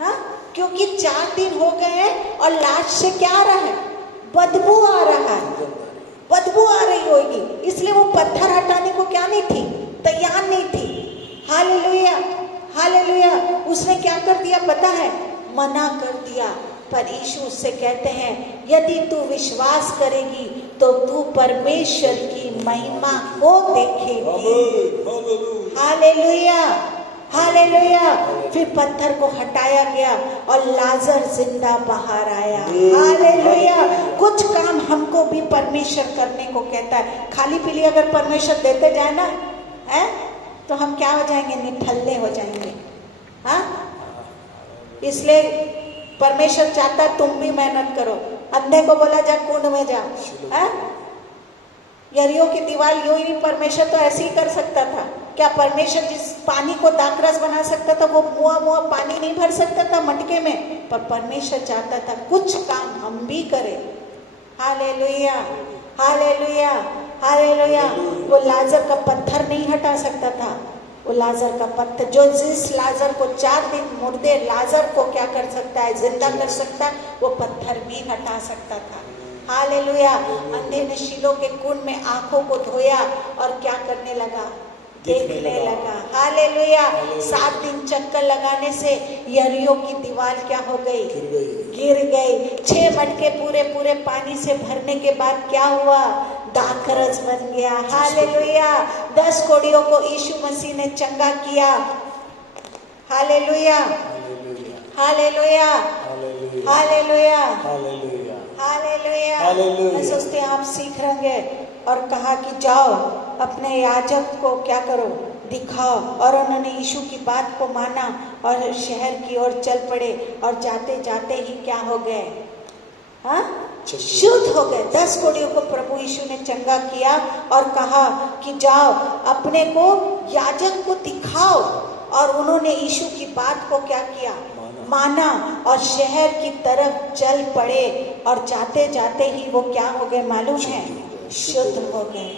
हाँ, क्योंकि 4 दिन हो गए हैं और लाश से क्या आ रहा है, बदबू आ रहा है, बदबू आ रही होगी, इसलिए वो पत्थर हटाने को क्या नहीं थी, तैयार नहीं थी। Hallelujah, hallelujah. उसने क्या कर दिया पता है, मना कर दिया। पर यीशु उससे कहते हैं, यदि तू विश्वास करेगी तो तू परमेश्वर की महिमा को देखेगी। Hallelujah, hallelujah. फिर पत्थर को हटाया गया और लाजर जिंदा बाहर आया। हालेलुया। कुछ काम हमको भी परमेश्वर करने को कहता है। खाली पीली अगर परमेश्वर देते जाए ना, है तो हम क्या हो जाएंगे, निठल्ले हो जाएंगे। हाँ, इसलिए परमेश्वर चाहता है तुम भी मेहनत करो। अंधे को बोला जा कुंड में जा, है? यरीहो की दीवार यूं ही परमेश्वर तो ऐसे ही कर सकता था क्या? परमेश्वर जिस पानी को दाखरस बना सकता था, वो मुआ पानी नहीं भर सकता था मटके में? पर परमेश्वर चाहता था कुछ काम हम भी करें। Hallelujah, hallelujah, hallelujah. वो लाजर का पत्थर नहीं हटा सकता था। वो लाजर का पत्थर, जो जिस लाजर को 4 दिन मुर्दे लाजर को क्या कर सकता है, जिंदा कर सकता है, वो पत्थर भी हटा सकता था। हालेलुया। अंधे ने शीलो के कुंड में आंखों को धोया और क्या करने लगा, देखने लगा। हालेलुया। 7 दिन चक्कर लगाने से यरीहो की दीवार क्या हो गई, गिर गई। 6 मटके पूरे पूरे पानी से भरने के बाद क्या हुआ, दाखरस बन गया। हालेलुया। 10 कोढ़ियों को यीशु मसीह ने चंगा किया। Hallelujah, hallelujah, hallelujah, hallelujah. मैं सोचती हूँ आप सीख रहेंगे। और कहा कि जाओ अपने याजक को क्या करो, दिखाओ। और उन्होंने यीशु की बात को माना और शहर की ओर चल पड़े। और जाते जाते ही क्या हो गए, हाँ, शुद्ध हो गए। 10 कोढ़ियों को प्रभु यीशु ने चंगा किया और कहा कि जाओ अपने को याजक को दिखाओ। और उन्होंने यीशु की बात को क्या किया, माना और शहर की तरफ चल पड़े। और जाते जाते ही वो क्या हो गए मालूम है, शुद्ध हो गए।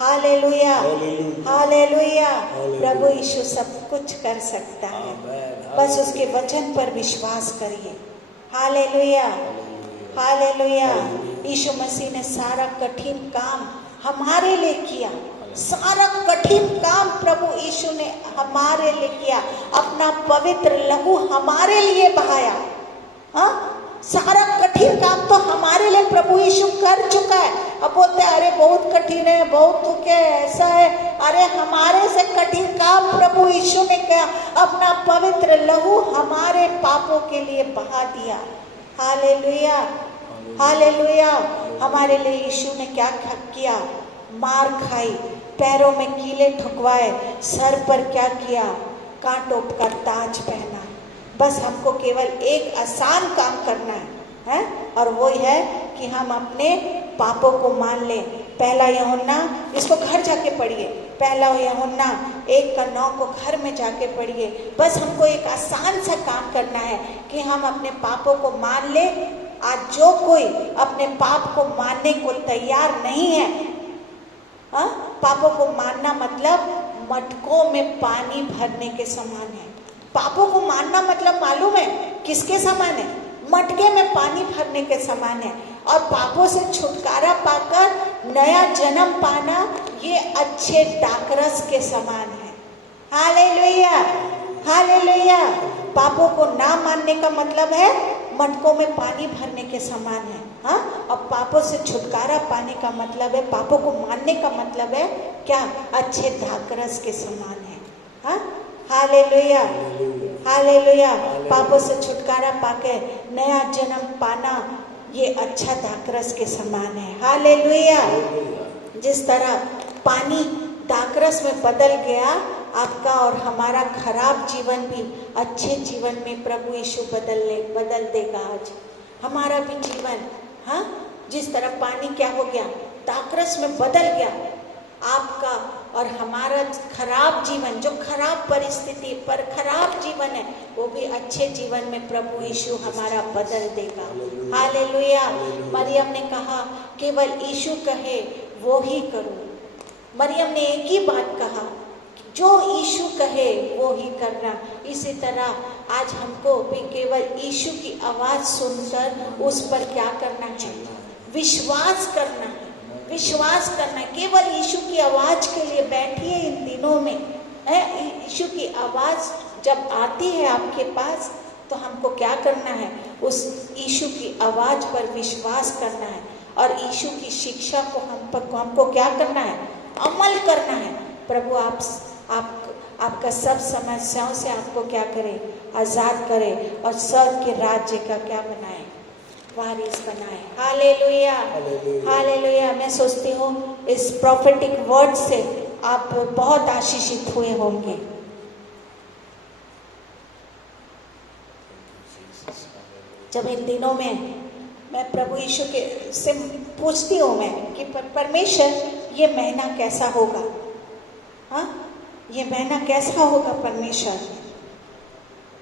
Hallelujah, hallelujah. प्रभु यीशु सब कुछ कर सकता है, बस उसके वचन पर विश्वास करिए। Hallelujah, hallelujah. यीशु मसीह ने सारा कठिन काम हमारे लिए किया। सारा कठिन काम प्रभु यीशु ने हमारे लिए किया। अपना पवित्र लहू हमारे लिए बहाया। हाँ, सारा कठिन काम तो हमारे लिए प्रभु यीशु कर चुका है। अब बोलते हैं अरे बहुत कठिन है, बहुत दुख है, ऐसा है। अरे हमारे से कठिन काम प्रभु यीशु ने किया। अपना पवित्र लहू हमारे पापों के लिए बहा दिया। Hallelujah, hallelujah. हमारे लिए यीशु ने क्या किया, मार खाई, पैरों में कीले ठुकवाए, सर पर क्या किया, कांटों का ताज पहना। बस हमको केवल एक आसान काम करना है, और वो है कि हम अपने पापों को मान लें। पहला यूहन्ना, इसको घर जाके पढ़िए, पहला यूहन्ना 1:9 को घर में जाके पढ़िए। बस हमको एक आसान सा काम करना है कि हम अपने पापों को मान लें। आज जो कोई अपने पाप को मानने को तैयार नहीं है, पापों को मानना मतलब मटकों में पानी भरने के समान है। पापों को मानना मतलब मालूम है किसके समान है? मटके में पानी भरने के समान है। और पापों से छुटकारा पाकर नया जन्म पाना ये अच्छे दाखरस के समान है। Hallelujah, hallelujah. पापों को ना मानने का मतलब है मटकों में पानी भरने के समान है। हाँ, और पापों से छुटकारा पाने का मतलब है, पापों को मानने का मतलब है क्या? अच्छे दाखरस के समान है। हाँ, हालेलुया, हालेलुया। पापों से छुटकारा पाके नया जन्म पाना ये अच्छा दाखरस के समान है। हालेलुया। जिस तरह पानी दाखरस में बदल गया, आपका और हमारा खराब जीवन भी अच्छे जीवन में प्रभु यीशु बदल देगा। आज हमारा भी जीवन, हाँ, जिस तरह पानी क्या हो गया? दाखरस में बदल गया। आपका और हमारा खराब जीवन, जो खराब परिस्थिति पर खराब जीवन है, वो भी अच्छे जीवन में प्रभु यीशु हमारा बदल देगा। हालेलुया। मरियम ने कहा केवल यीशु कहे वो ही करो। मरियम ने एक ही बात कहा, जो यीशु कहे वो ही करना। इसी तरह आज हमको भी केवल यीशु की आवाज सुनकर उस पर क्या करना है? विश्वास करना है, विश्वास करना है। केवल यीशु की आवाज के लिए बैठिए इन दिनों में। यीशु की आवाज जब आती है आपके पास तो हमको क्या करना है? उस यीशु की आवाज पर विश्वास करना है और यीशु की शिक्षा को हमको क्या करना है? अमल करना है। प्रभु आपका सब समस्याओं से आपको क्या करे? आजाद करे और स्वर्ग के राज्य का क्या बनाए? वारिस बनाए। Hallelujah, hallelujah. मैं सोचती हूँ इस प्रोफेटिक वर्ड से आप बहुत आशीषित हुए होंगे। जब इन दिनों में मैं प्रभु यीशु के से पूछती हूँ मैं कि परमेश्वर ये महीना कैसा होगा? हाँ, ये महीना कैसा होगा परमेश्वर?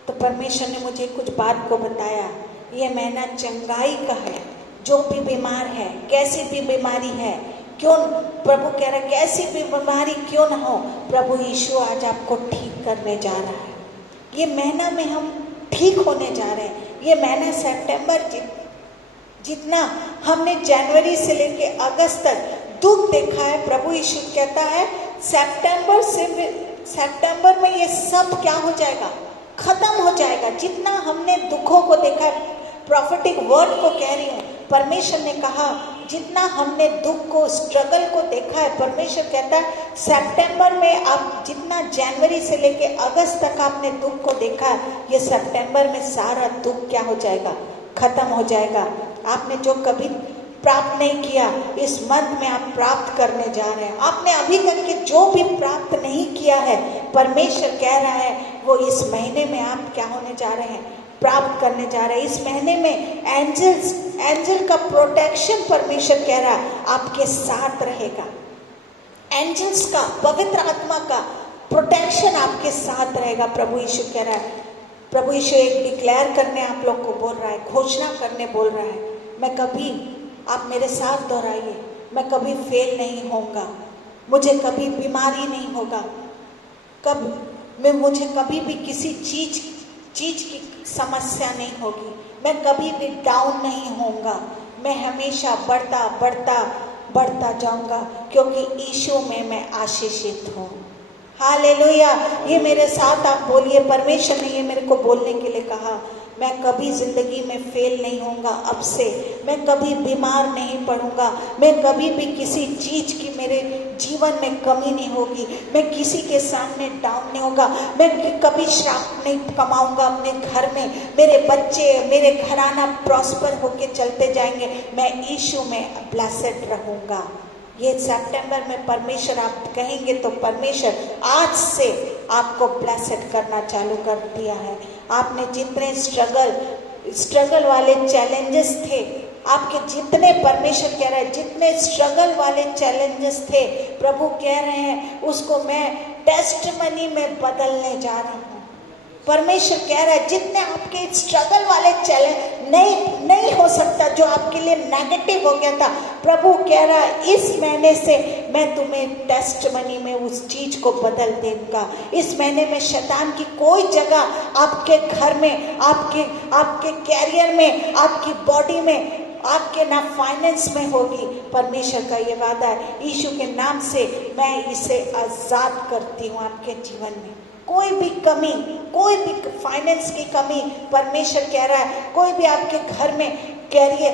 तो परमेश्वर ने मुझे कुछ बात को बताया। ये महीना चंगाई का है। जो भी बीमार है, कैसी भी बीमारी है, क्यों प्रभु कह रहा है कैसी भी बीमारी क्यों ना हो, प्रभु यीशु आज आपको ठीक करने जा रहा है। ये महीना में हम ठीक होने जा रहे हैं। ये महीना सितंबर जितना हमने जनवरी से लेके अगस्त तक दुख देखा है, प्रभु यीशु कहता है सितंबर में ये सब क्या हो जाएगा? खत्म हो जाएगा। जितना हमने दुखों को देखा है, प्रॉफिटिक वर्ड को कह रही हूँ, परमेश्वर ने कहा जितना हमने दुख को, स्ट्रगल को देखा है, परमेश्वर कहता है सितंबर में आप जितना जनवरी से लेके अगस्त तक आपने दुख को देखा है, ये सितंबर में सारा दुख क्या हो जाएगा? खत्म हो जाएगा। आपने जो कभी प्राप्त नहीं किया, इस मंथ में आप प्राप्त करने जा रहे हैं। आपने अभी तक के जो भी प्राप्त नहीं किया है, परमेश्वर कह रहा है वो इस महीने में आप क्या होने जा रहे हैं? प्राप्त करने जा रहे हैं। इस महीने में एंजल का प्रोटेक्शन परमेश्वर कह रहा है आपके साथ रहेगा। एंजल्स का, पवित्र आत्मा का प्रोटेक्शन आपके साथ रहेगा। प्रभु यीशु कह रहा है। प्रभु यीशु एक डिक्लेयर करने आप लोग को बोल रहा है, घोषणा करने बोल रहा है। मैं कभी, आप मेरे साथ दोहराइए, मैं कभी फेल नहीं होऊंगा, मुझे कभी बीमारी नहीं होगा, मुझे कभी भी किसी चीज की समस्या नहीं होगी, मैं कभी भी डाउन नहीं होऊंगा, मैं हमेशा बढ़ता जाऊंगा, क्योंकि यीशु में मैं आशीषित हूँ। हालेलुया। ये मेरे साथ आप बोलिए, परमेश्वर ने ये मेरे को बोलने के लिए कहा, मैं कभी जिंदगी में फेल नहीं होऊंगा। अब से मैं कभी बीमार नहीं पड़ूंगा, मैं कभी भी किसी चीज की मेरे जीवन में कमी नहीं होगी, मैं किसी के सामने डाउन नहीं होगा, मैं कभी श्राप नहीं कमाऊंगा अपने घर में, मेरे बच्चे, मेरे घराना प्रॉस्पर होके चलते जाएंगे, मैं यीशु में ब्लेसेड रहूंगा। ये सितंबर में परमेश्वर आप कहेंगे तो परमेश्वर आज से आपको ब्लेसेड करना चालू कर दिया है। आपने जितने स्ट्रगल वाले चैलेंजेस थे, आपके जितने, परमेश्वर कह रहा है जितने स्ट्रगल वाले चैलेंजेस थे, प्रभु कह रहे हैं उसको मैं टेस्टमनी में बदलने जा रहा हूँ। परमेश्वर कह रहा है जितने आपके स्ट्रगल वाले चैलेंज नहीं हो सकता, जो आपके लिए नेगेटिव हो गया था, प्रभु कह रहा है इस महीने से मैं तुम्हें टेस्टमनी में उस चीज को बदल दूंगा। इस महीने में शैतान की कोई जगह आपके घर में, आपके कैरियर में, आपकी बॉडी में, आपके ना फाइनेंस में होगी। परमेश्वर का ये वादा है, यीशु के नाम से मैं इसे आजाद करती हूँ आपके जीवन में। कोई भी कमी, कोई भी फाइनेंस की कमी, परमेश्वर कह रहा है कोई भी आपके घर में कैरियर,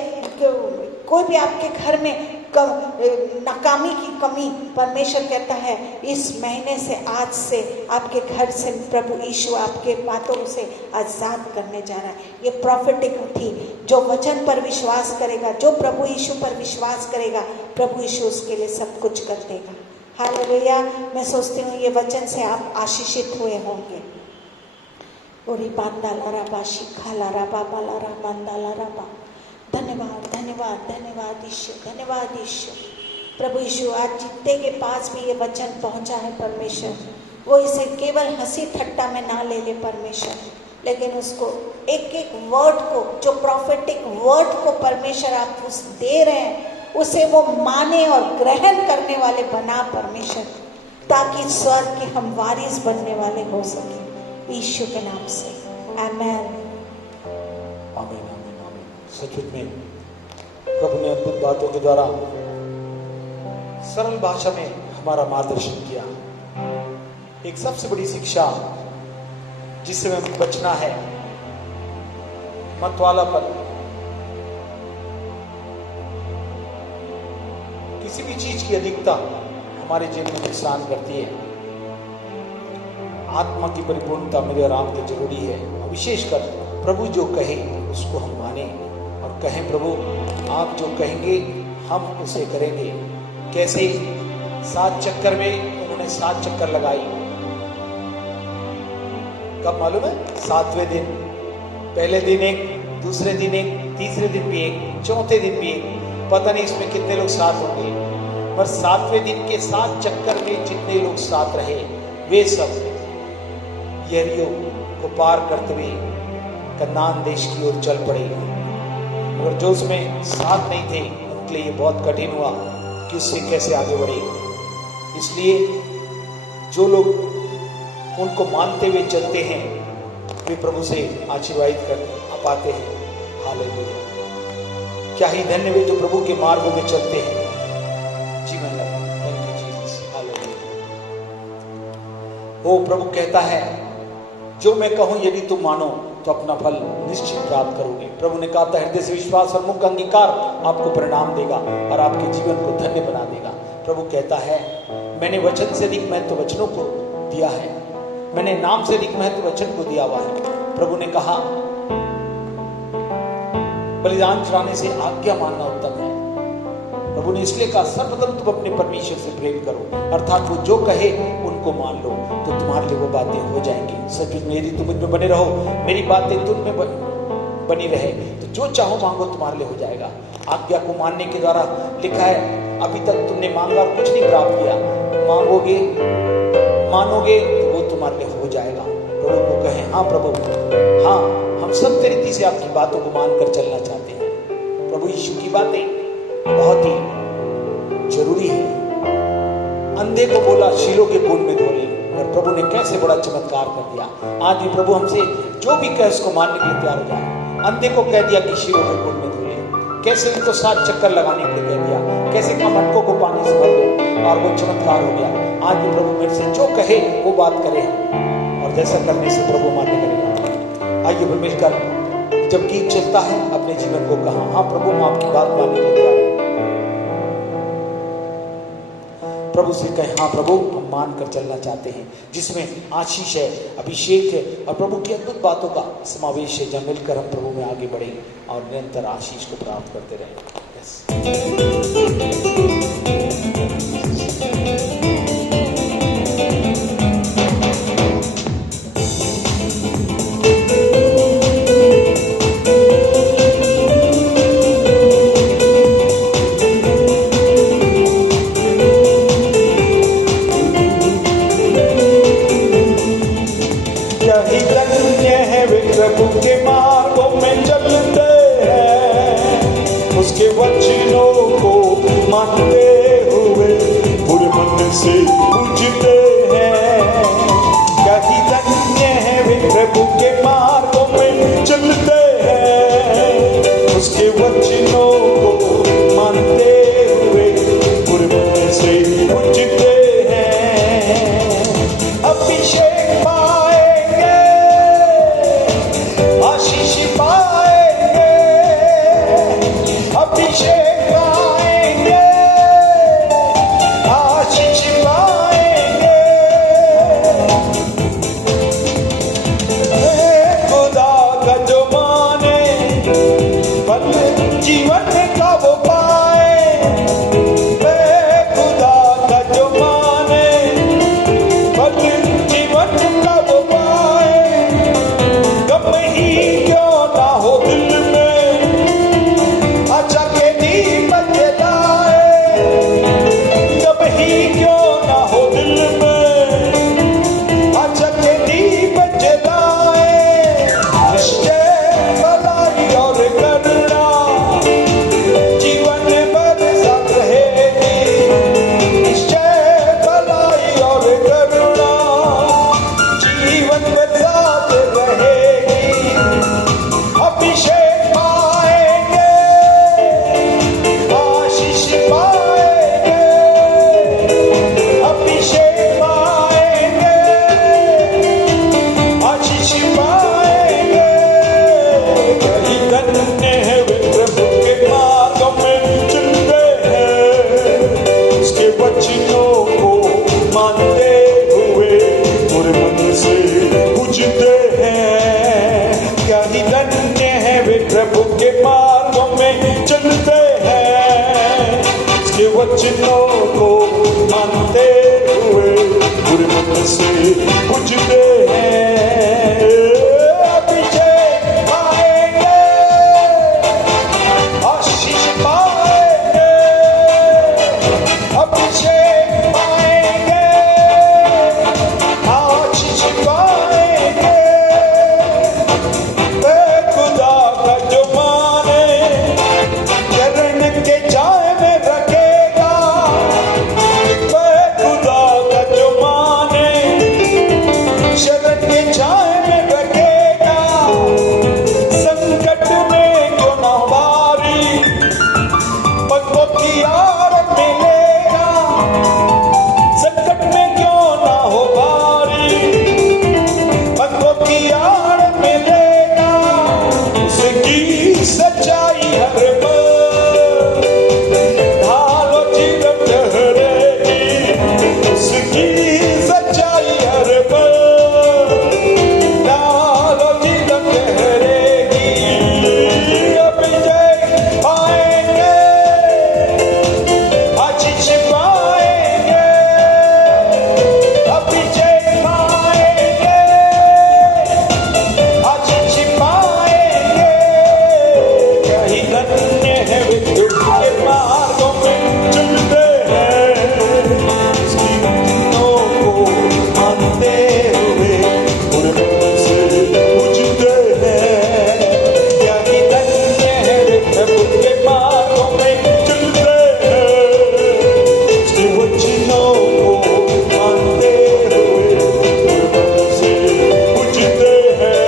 कोई भी आपके घर में नाकामी की कमी, परमेश्वर कहता है इस महीने से, आज से आपके घर से प्रभु यीशु आपके बातों से आजाद करने जा रहा है। ये प्रॉफिटिक थी। जो वचन पर विश्वास करेगा, जो प्रभु यीशु पर विश्वास करेगा, प्रभु यीशु उसके लिए सब कुछ कर देगा। हालेलुया। मैं सोचती हूँ ये वचन से आप आशीषित हुए होंगे। ओरी बांदाला राबा शिखाला राबा बाला बांदाला राबा। धन्यवाद, धन्यवाद, धन्यवाद ईश्वर, धन्यवाद ईश्वर। प्रभु यीशु आज जितने के पास भी ये वचन पहुंचा है परमेश्वर, वो इसे केवल हंसी ठट्टा में ना ले ले परमेश्वर, लेकिन उसको एक एक वर्ड को, जो प्रॉफिटिक वर्ड को परमेश्वर आप उस दे रहे हैं, उसे वो माने और ग्रहण करने वाले बना परमेश्वर, ताकि स्वर्ग के हम वारिस बनने वाले हो सके। यीशु के नाम से आमेन। आमीन, आमीन, आमीन। सचमुच में प्रभु ने अद्भुत बातों के द्वारा सरल भाषा में हमारा मार्गदर्शन किया। एक सबसे बड़ी शिक्षा जिससे हमें बचना है, मतवालापन। किसी भी चीज की अधिकता हमारे जीवन में नुकसान करती है। आत्मा की परिपूर्णता मेरे और आपके जरूरी है। विशेषकर प्रभु जो कहे उसको हम माने और कहें प्रभु आप जो कहेंगे हम उसे करेंगे। कैसे? 7 चक्कर में उन्होंने 7 चक्कर लगाई। कब मालूम है? 7वें दिन। पहले दिन एक, दूसरे दिन एक, तीसरे दिन भी एक, चौथे दिन भी एक। पता नहीं इसमें कितने लोग साथ होंगे, पर 7वें दिन के 7 चक्कर में जितने लोग साथ रहे वे सब यरीहो को पार करते हुए कनान देश की ओर चल पड़े। मगर जो उसमें साथ नहीं थे उनके लिए बहुत कठिन हुआ कि उससे कैसे आगे बढ़े। इसलिए जो लोग उनको मानते हुए चलते हैं वे प्रभु से आशीर्वाद कर पाते हैं। हालेलुया। क्या ही धन्य वे जो प्रभु के मार्गों में चलते हैं। जीवन थैंक यू जीसस। हालेलुया। वो प्रभु कहता है जो मैं कहूं यदि तुम मानो तो अपना फल निश्चित प्राप्त करोगे। प्रभु ने कहा था हृदय से विश्वास और मुख का अंगीकार आपको परिणाम देगा और आपके जीवन को धन्य बना देगा। प्रभु कहता है मैंने वचन से अधिक महत्व वचनों को दिया है, मैंने नाम से अधिक महत्व वचन को दिया हुआ है। प्रभु ने कहा बलिदान चढ़ाने से आज्ञा मानना उत्तम है। प्रभु ने इसलिए कहा सर्वप्रथम तुम अपने परमेश्वर से प्रेम करो, अर्थात वो जो कहे उनको मान लो तो तुम्हारे लिए वो बातें हो जाएंगी। सच में यदि तुम मुझ में बने रहो, मेरी बातें तुम में बनी रहे, तो जो चाहो मांगो तुम्हारे लिए हो जाएगा। आज्ञा को मानने के द्वारा लिखा है अभी तक तुमने मांगा और कुछ नहीं प्राप्त किया, मांगोगे मानोगे तो वो तुम्हारे लिए हो जाएगा। प्रभु को कहें हाँ प्रभु, हाँ हम सब रीति से आपकी बातों को मानकर चलना चाहते हैं। प्रभु यीशु की बातें बहुत ही जरूरी है। अंधे को बोला शीलो के कुंड में धो ले, और प्रभु ने कैसे बड़ा चमत्कार कर दिया। आज भी प्रभु हमसे जो भी कहे उसको मानने के लिए तैयार हो जाए। अंधे को कह दिया कि शीलो के कुंड में धो ले, कैसे उनको 7 चक्कर लगाने के लिए कह दिया, कैसे कहा मटकों को पानी से भर दो और वो चमत्कार हो गया। आज भी प्रभु मेरे से जो कहे वो बात करें हम, और जैसा करने से प्रभु मान्य करेगा। आइए मिलकर जब गीत चलता है अपने जीवन को कहा हाँ प्रभु हम आपकी बात मानने के लिए प्रभु से कहें हाँ प्रभु हम मान कर चलना चाहते हैं, जिसमें आशीष है, अभिषेक है और प्रभु की अद्भुत बातों का समावेश है। जब मिलकर हम प्रभु में आगे बढ़े और निरंतर आशीष को प्राप्त करते रहें। क्या ही धन्य है वे प्रभु के मार्गों में चलते हैं, उसके वचनों को मानते हुए पूरे मन से पूजते हैं। क्या ही धन्य है वे प्रभु के मार्गों में चलते हैं, उसके वचनों को मानते हुए पूरे मन से पूजते हैं। अभिषेक पाएंगे, आशीष पाएंगे, अभिषेक पाएंगे, आशीष पाएंगे। खुदा का जो माने फल जीवन का वो पाए, खुदा का जो माने फल जीवन का वो पाए। गम ही क्यों ना हो दिल में, आशा के दीप जलाए। गम ही क्यों ना हो दिल में, आशा के दीप जलाए। निश्चय भलाई और करुणा जीवन भर साथ रहेगी, निश्चय भलाई और करुणा जीवन भर साथ रहेगी। अभिषेक पाएंगे, आशीष पाएंगे, अभिषेक पाएंगे, आशीष पाएंगे। कहीं धन्य है वे प्रभु के मार्गों में चलते हैं, उसके वचनों को मानते हुए पूरे मन से पूजते हैं। क्या ही धन्य है वे प्रभु के मार्गों में चलते हैं, उसके वचनों को मानते हुए पूरे मन से पूजते हैं। अभिषेक पाएंगे, आशीष पाएंगे, अभिषेक पाएंगे, आशीष पाएंगे। खुदा का जो माने चरण के छाए में रखेगा, खुदा का जो माने शरण के छाए में रखेगा। संकट में क्यों ना बारी पगों की आड़ मिलेगा, संकट में क्यों ना हो भारी पगों की आड़ मिलेगा। उसकी सच्चाई हर पल ढालो जीवन ठहरेगी, उसकी सच्चाई हर पल ढालो जीवन ठहरेगी। अभिषेक पाएंगे, आशीष पाएंगे, अभिषेक पाएंगे, आशीष पाएंगे। क्या ही धन्य है वे प्रभु के मार्गों में चलते हैं, उसकी वचनों को मानते हुए पूरे मन से पूजते हैं। क्या ही धन्य है वे प्रभु के मार्गों में चलते हैं, उसके वचनों को मानते हुए पूरे मन से पूजते हैं।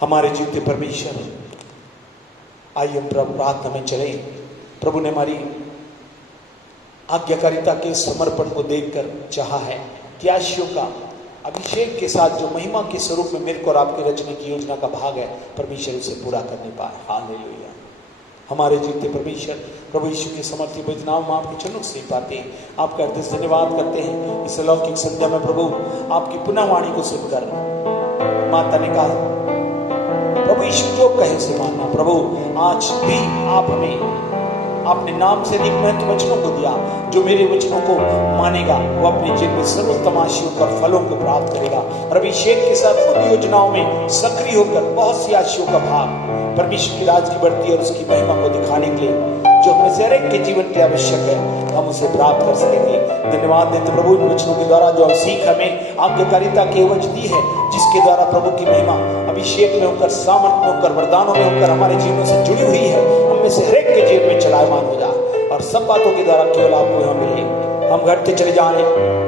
हमारे जीते परमेश्वर, आइए हम प्रभु प्रार्थना में चले। प्रभु ने हमारी आज्ञाकारिता के समर्पण को देखकर चाहा है कि आशियों का अभिषेक के साथ जो महिमा के स्वरूप में मेरे को और आपके रचने की योजना का भाग है, परमेश्वर उसे पूरा करने पाए। हालेलुया। हमारे जीते परमेश्वर, प्रभु यीशु के समर्थित पवित्र नाम में आपके चरणों से पाते हैं, आपका हृदय से धन्यवाद करते हैं। इस अलौकिक संध्या में प्रभु आपकी पुनः वाणी को सुनकर माता ने कहा, प्रभु यीशु जो कहे से मानना। प्रभु आज भी आप हमें अपने नाम से अधिक महत्व वचनों को दिया। जो मेरे वचनों को मानेगा वो अपने जीवन में सर्वोत्तम आशीषों और फलों को प्राप्त करेगा और अभिषेक के साथ उन योजनाओं में सक्रिय होकर बहुत सी आशीषों का भाग परमेश्वर की राज की बढ़ती और उसकी महिमा को दिखाने के लिए जो हमें से हर एक के जीवन के आवश्यक है, हम उसे प्राप्त कर सकेंगे। धन्यवाद देते प्रभु इन वचनों के द्वारा जो सीख हमें आपके कारिता के वच दी है, जिसके द्वारा प्रभु की महिमा अभिषेक में होकर, सामर्थ में होकर, वरदानों में होकर हमारे जीवनों से जुड़ी हुई है, हम में से हर एक के जीवन में चलायमान हो जाए और सब बातों के द्वारा केवल आपको यहाँ मिले, हम घटते चले जाएं,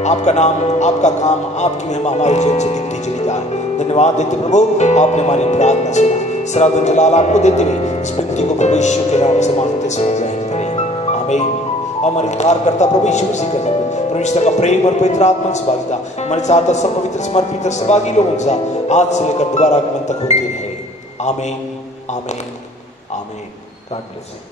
आपका नाम, आपका काम, आपकी महिमा हमारे जीवन से दिखती चली जाए। धन्यवाद देते प्रभु, आपने हमारी प्रार्थना सुना। सरादुल जलाल आपको देते हुए इस विनती को प्रभु यीशु के नाम से मांगते समय ग्रहण करें, आमीन। हमारे उद्धारकर्ता प्रभु यीशु मसीह का परमेश्वर का प्रेम और पवित्र आत्मा की सहभागिता हमारे साथ सब पवित्र समर्पित और सहभागी लोगों के साथ आज से लेकर दोबारा आगमन तक होती रहे, आमीन, आमीन, आमीन। God bless you.